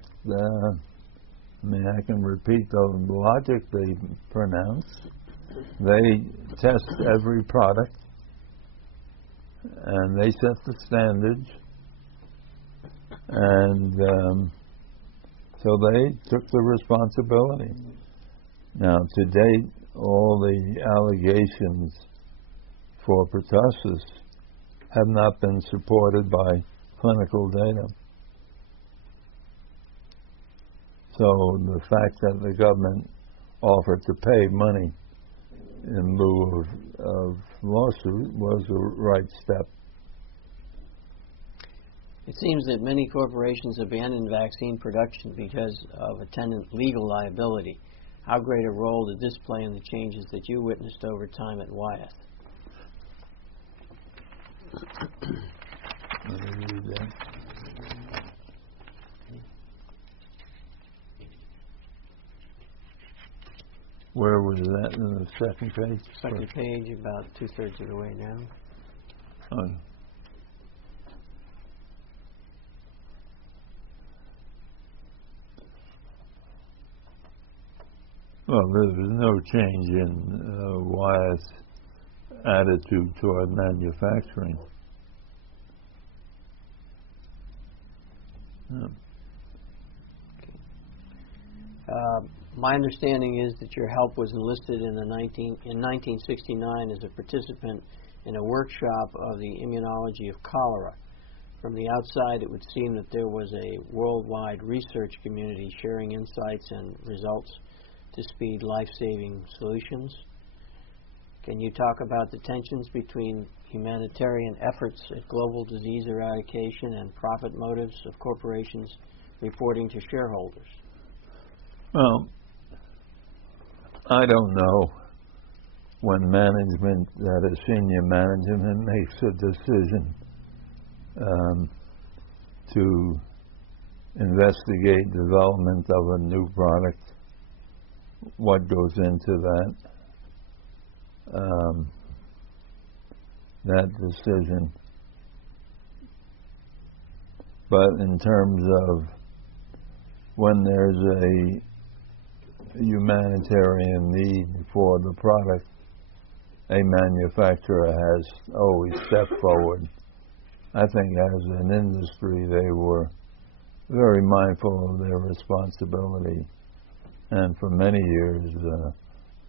I can repeat the logic they pronounce. They test every product, and they set the standards, and so they took the responsibility. Now, to date, all the allegations for pertussis have not been supported by clinical data. So the fact that the government offered to pay money in lieu of lawsuit was a right step. It seems that many corporations abandon vaccine production because of attendant legal liability. How great a role did this play in the changes that you witnessed over time at Wyeth? Let me read that. Where was that in the second page? Second page, about 2/3 of the way down. Oh. Well, there was no change in Wyeth's attitude toward manufacturing. No. My understanding is that your help was enlisted in 1969 as a participant in a workshop of the immunology of cholera. From the outside, it would seem that there was a worldwide research community sharing insights and results to speed life-saving solutions. Can you talk about the tensions between humanitarian efforts at global disease eradication and profit motives of corporations reporting to shareholders? Well, I don't know when management, that is senior management, makes a decision to investigate development of a new product, what goes into that decision. But in terms of when there's a humanitarian need for the product, a manufacturer has always stepped forward. I think as an industry they were very mindful of their responsibility, and for many years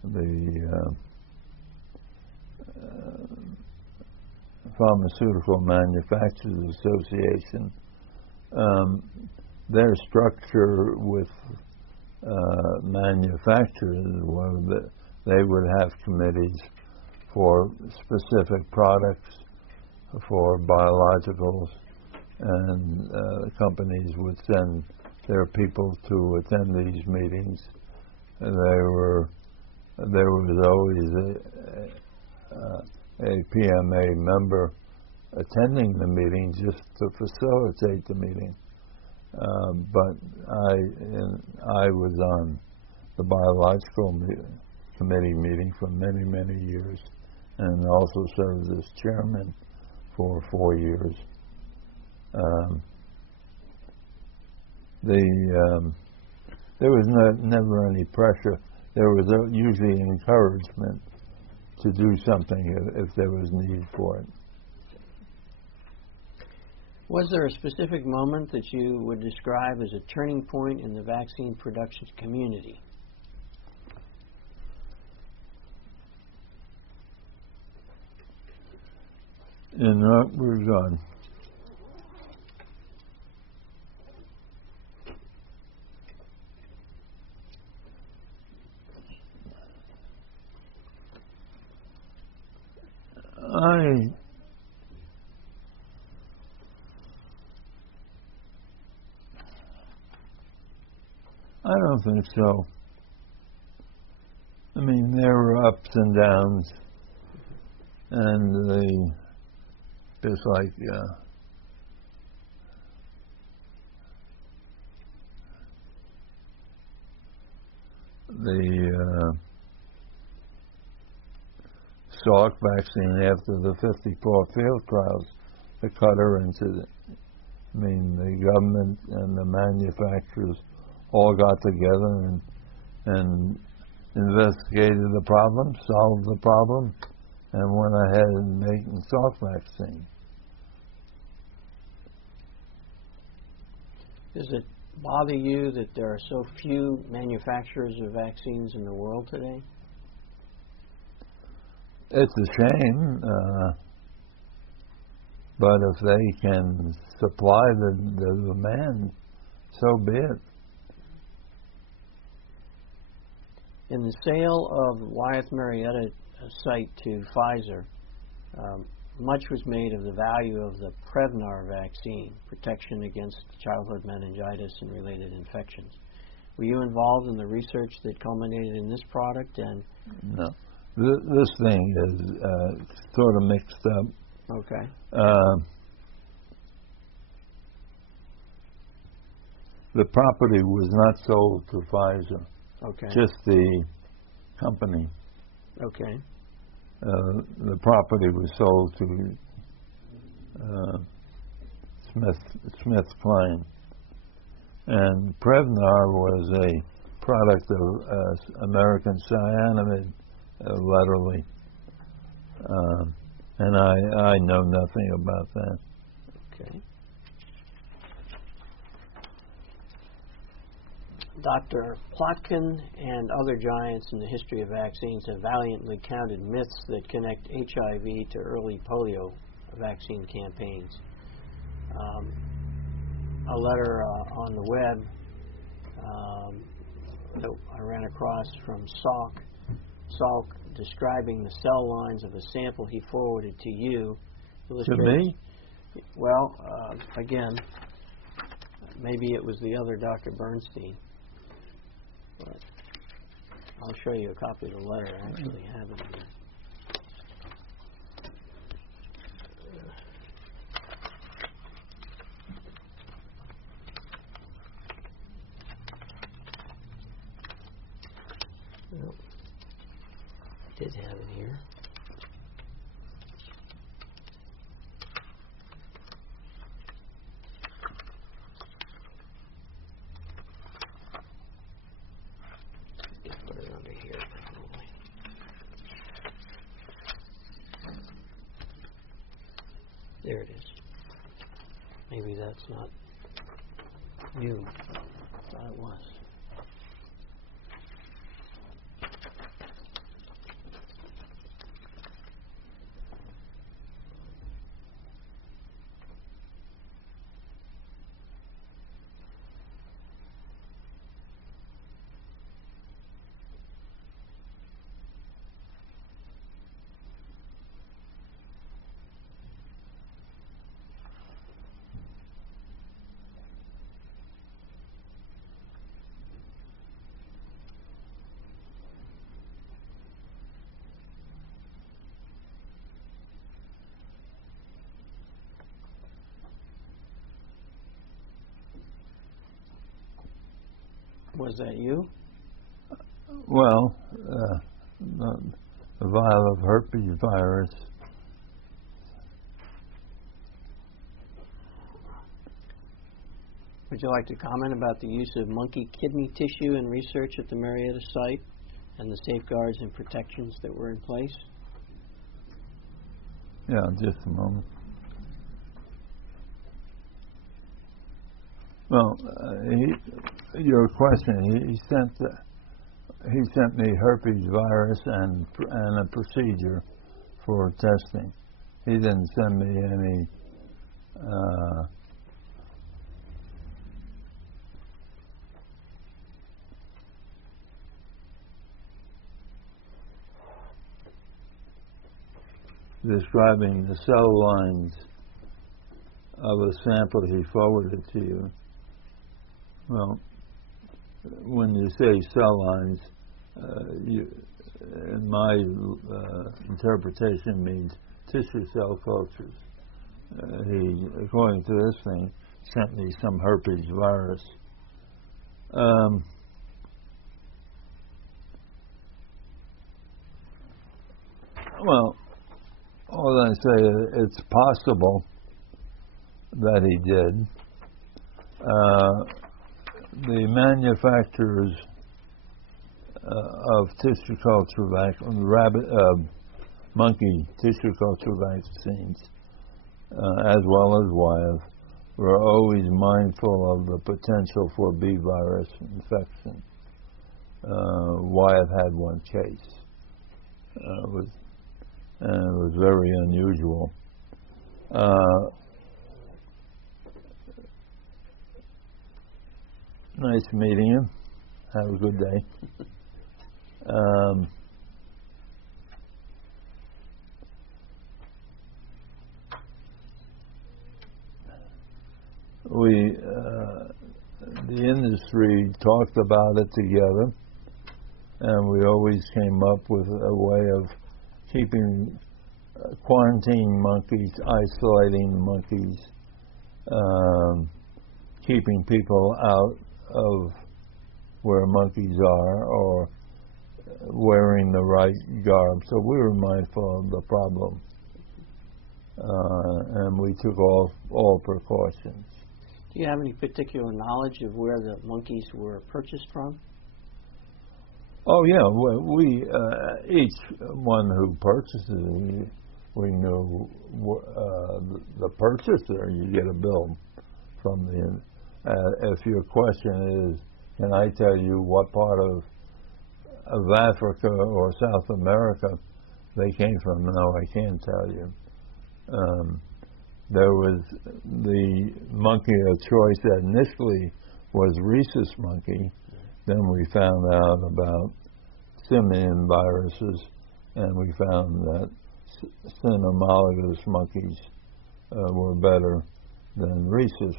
the Pharmaceutical Manufacturers Association, their structure with manufacturers was that they would have committees for specific products, for biologicals, and companies would send their people to attend these meetings. And there was always a PMA member attending the meeting just to facilitate the meeting. But I was on the biological committee meeting for many, many years, and also served as chairman for 4 years. There was never any pressure. There was usually encouragement to do something if there was need for it. Was there a specific moment that you would describe as a turning point in the vaccine production community? In what regard? I don't think so. I mean, there were ups and downs, and it's like the Salk vaccine after the 54 field trials, the cutter into the government and the manufacturers all got together and investigated the problem, solved the problem, and went ahead and making Salk vaccine. Does it bother you that there are so few manufacturers of vaccines in the world today? It's a shame, but if they can supply the demand, so be it. In the sale of Wyeth Marietta site to Pfizer, much was made of the value of the Prevnar vaccine, protection against childhood meningitis and related infections. Were you involved in the research that culminated in this product? And no. This thing is sort of mixed up. Okay. The property was not sold to Pfizer. Okay. Just the company. Okay. The property was sold to SmithKline. And Prevnar was a product of American cyanamide, laterally. And I know nothing about that. Okay. Dr. Plotkin and other giants in the history of vaccines have valiantly countered myths that connect HIV to early polio vaccine campaigns. A letter on the web that I ran across from Salk describing the cell lines of a sample he forwarded to you. To me? Well, again, maybe it was the other Dr. Bernstein. But I'll show you a copy of the letter. I actually have it here. Well, I did have it here. Put it under here, probably. Maybe that's not you. I thought it was. Was that you? Well, the vial of herpes virus. Would you like to comment about the use of monkey kidney tissue in research at the Marietta site and the safeguards and protections that were in place? Yeah, just a moment. Well, your question. He sent me herpes virus and a procedure for testing. He didn't send me any describing the cell lines of a sample he forwarded to you. Well, when you say cell lines, in my interpretation, means tissue cell cultures. He, according to this thing, sent me some herpes virus. Well, all I say is it's possible that he did. The manufacturers of tissue culture monkey tissue culture vaccines, as well as Wyeth, were always mindful of the potential for B virus infection. Wyeth had one case. And it was very unusual. Nice meeting you. Have a good day. The industry talked about it together, and we always came up with a way of keeping quarantining monkeys, isolating monkeys, keeping people out of where monkeys are, or wearing the right garb. So we were mindful of the problem, and we took all precautions. Do you have any particular knowledge of where the monkeys were purchased from? Oh yeah, we each one who purchases, we knew the purchaser. You get a bill from the. If your question is, can I tell you what part of Africa or South America they came from? No, I can't tell you. There was the monkey of choice that initially was rhesus monkey. Then we found out about simian viruses, and we found that cynomolgus monkeys were better than rhesus.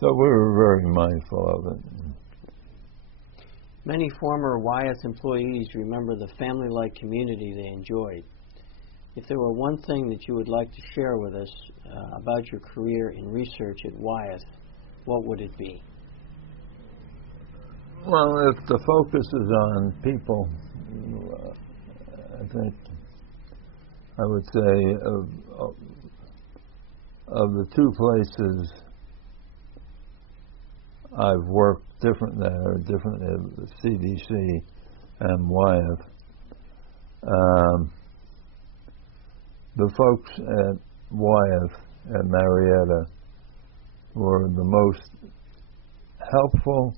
So we were very mindful of it. Many former Wyeth employees remember the family-like community they enjoyed. If there were one thing that you would like to share with us about your career in research at Wyeth, what would it be? Well, if the focus is on people, I think I would say of the two places I've worked differently, CDC and Wyeth. the folks at Wyeth, at Marietta, were the most helpful,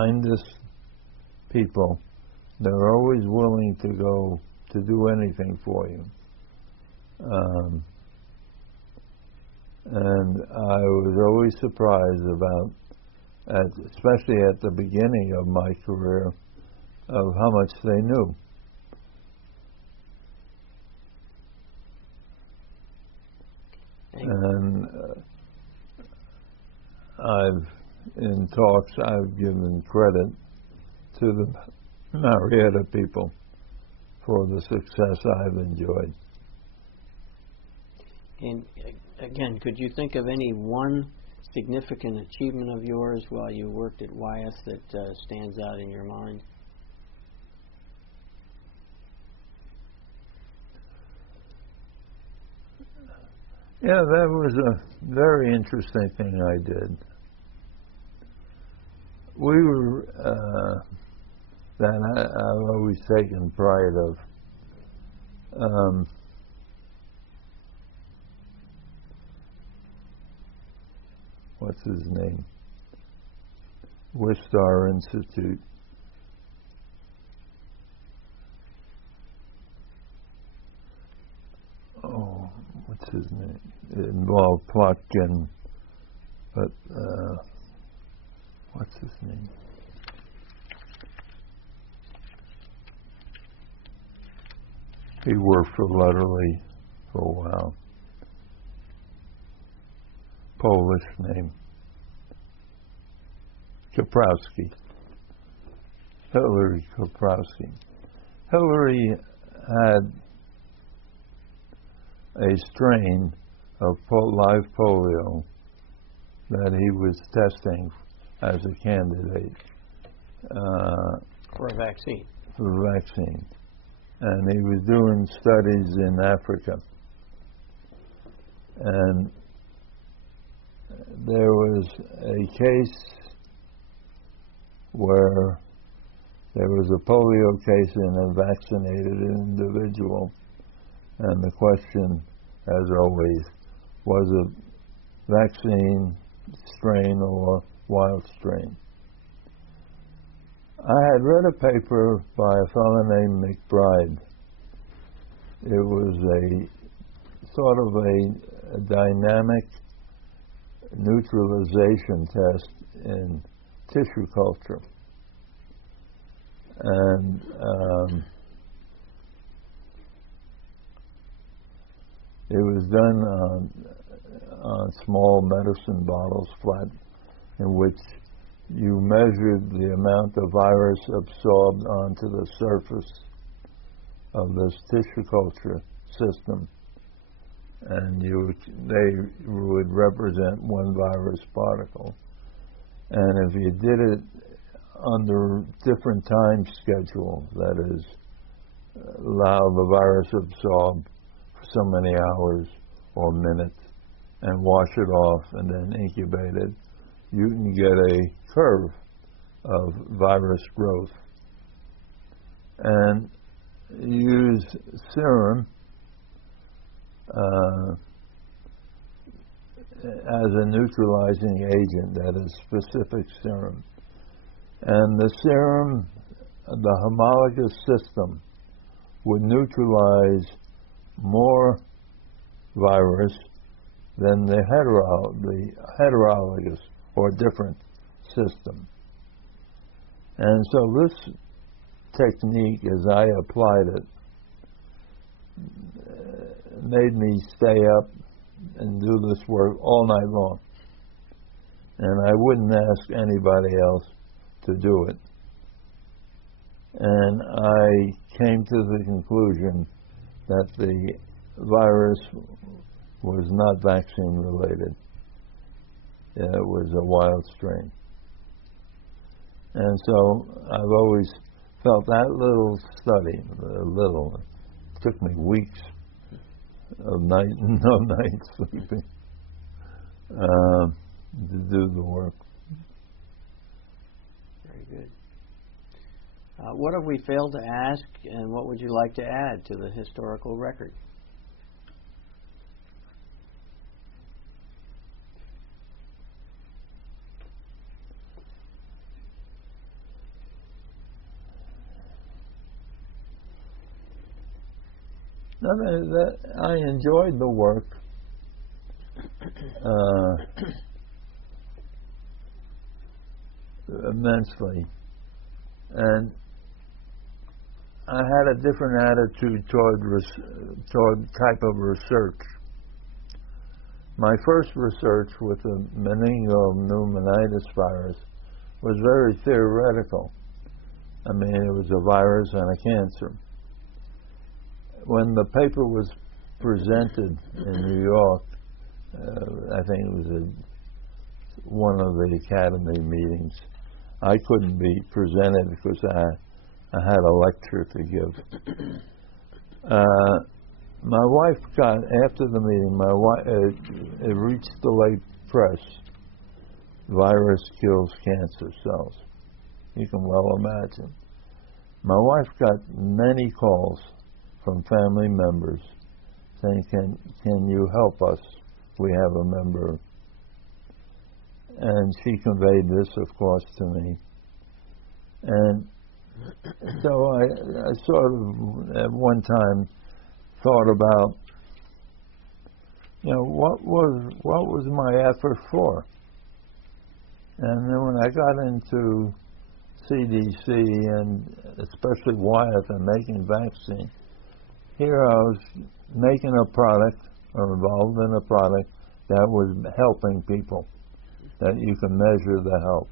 kindest people. They're always willing to go to do anything for you. And I was always surprised about, especially at the beginning of my career, of how much they knew. And in talks, I've given credit to the Marietta people for the success I've enjoyed. And again, could you think of any one significant achievement of yours while you worked at Wyeth that stands out in your mind? Yeah, that was a very interesting thing I did. We were, that I've always taken pride of. What's his name? Wistar Institute. Oh, what's his name? It involved Plotkin, but what's his name? He worked for Lutterly for a while. Polish name. Kaprowski. Hillary Kaprowski. Hillary had a strain of live polio that he was testing as a candidate for a vaccine. For a vaccine. And he was doing studies in Africa. And there was a case where there was a polio case in a vaccinated individual. And the question, as always, was it vaccine strain or wild strain? I had read a paper by a fellow named McBride. It was a sort of a dynamic neutralization test in tissue culture. And it was done on small medicine bottles, flat, in which you measured the amount of virus absorbed onto the surface of this tissue culture system. And they would represent one virus particle. And if you did it under different time schedule, that is, allow the virus absorb for so many hours or minutes, and wash it off and then incubate it, you can get a curve of virus growth. And use serum as a neutralizing agent, that is specific serum. And the serum, the homologous system, would neutralize more virus than the heterologous or different system. And so this technique, as I applied it, made me stay up and do this work all night long. And I wouldn't ask anybody else to do it. And I came to the conclusion that the virus was not vaccine related. It was a wild strain. And so I've always felt that little study, it took me weeks of no night sleeping to do the work. Very good. What have we failed to ask, and what would you like to add to the historical record? I enjoyed the work. Immensely. And I had a different attitude toward type of research. My first research with the meningopneumonitis virus was very theoretical. I mean, it was a virus and a cancer. When the paper was presented in New York, I think it was one of the academy meetings, I couldn't be presented because I had a lecture to give. My wife got, after the meeting, it reached the late press. Virus kills cancer cells. You can well imagine. My wife got many calls from family members saying, can you help us? We have a member. And she conveyed this, of course, to me. And so I sort of, at one time, thought about, what was my effort for? And then when I got into CDC, and especially Wyeth and making vaccine, here I was making a product, or involved in a product, that was helping people, that you can measure the help.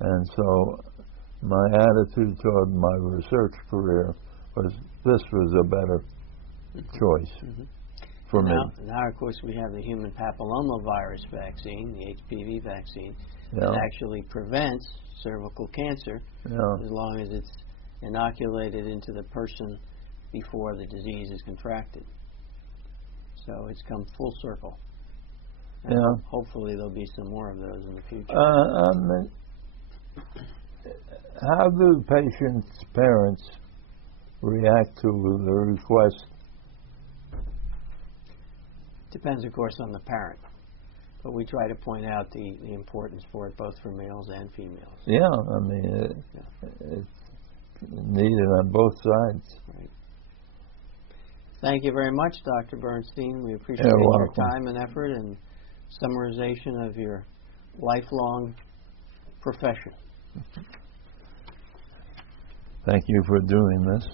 And so my attitude toward my research career was this was a better choice for me. Now, of course, we have the human papillomavirus vaccine, the HPV vaccine, Yeah. that actually prevents cervical cancer as long as it's inoculated into the person before the disease is contracted. So it's come full circle. And hopefully there'll be some more of those in the future. How do patients' parents react to the request? Depends, of course, on the parent. But we try to point out the importance for it, both for males and females. Yeah, I mean, it's needed on both sides. Right. Thank you very much, Dr. Bernstein. We appreciate You're your welcome. time and effort and summarization of your lifelong profession. Thank you for doing this.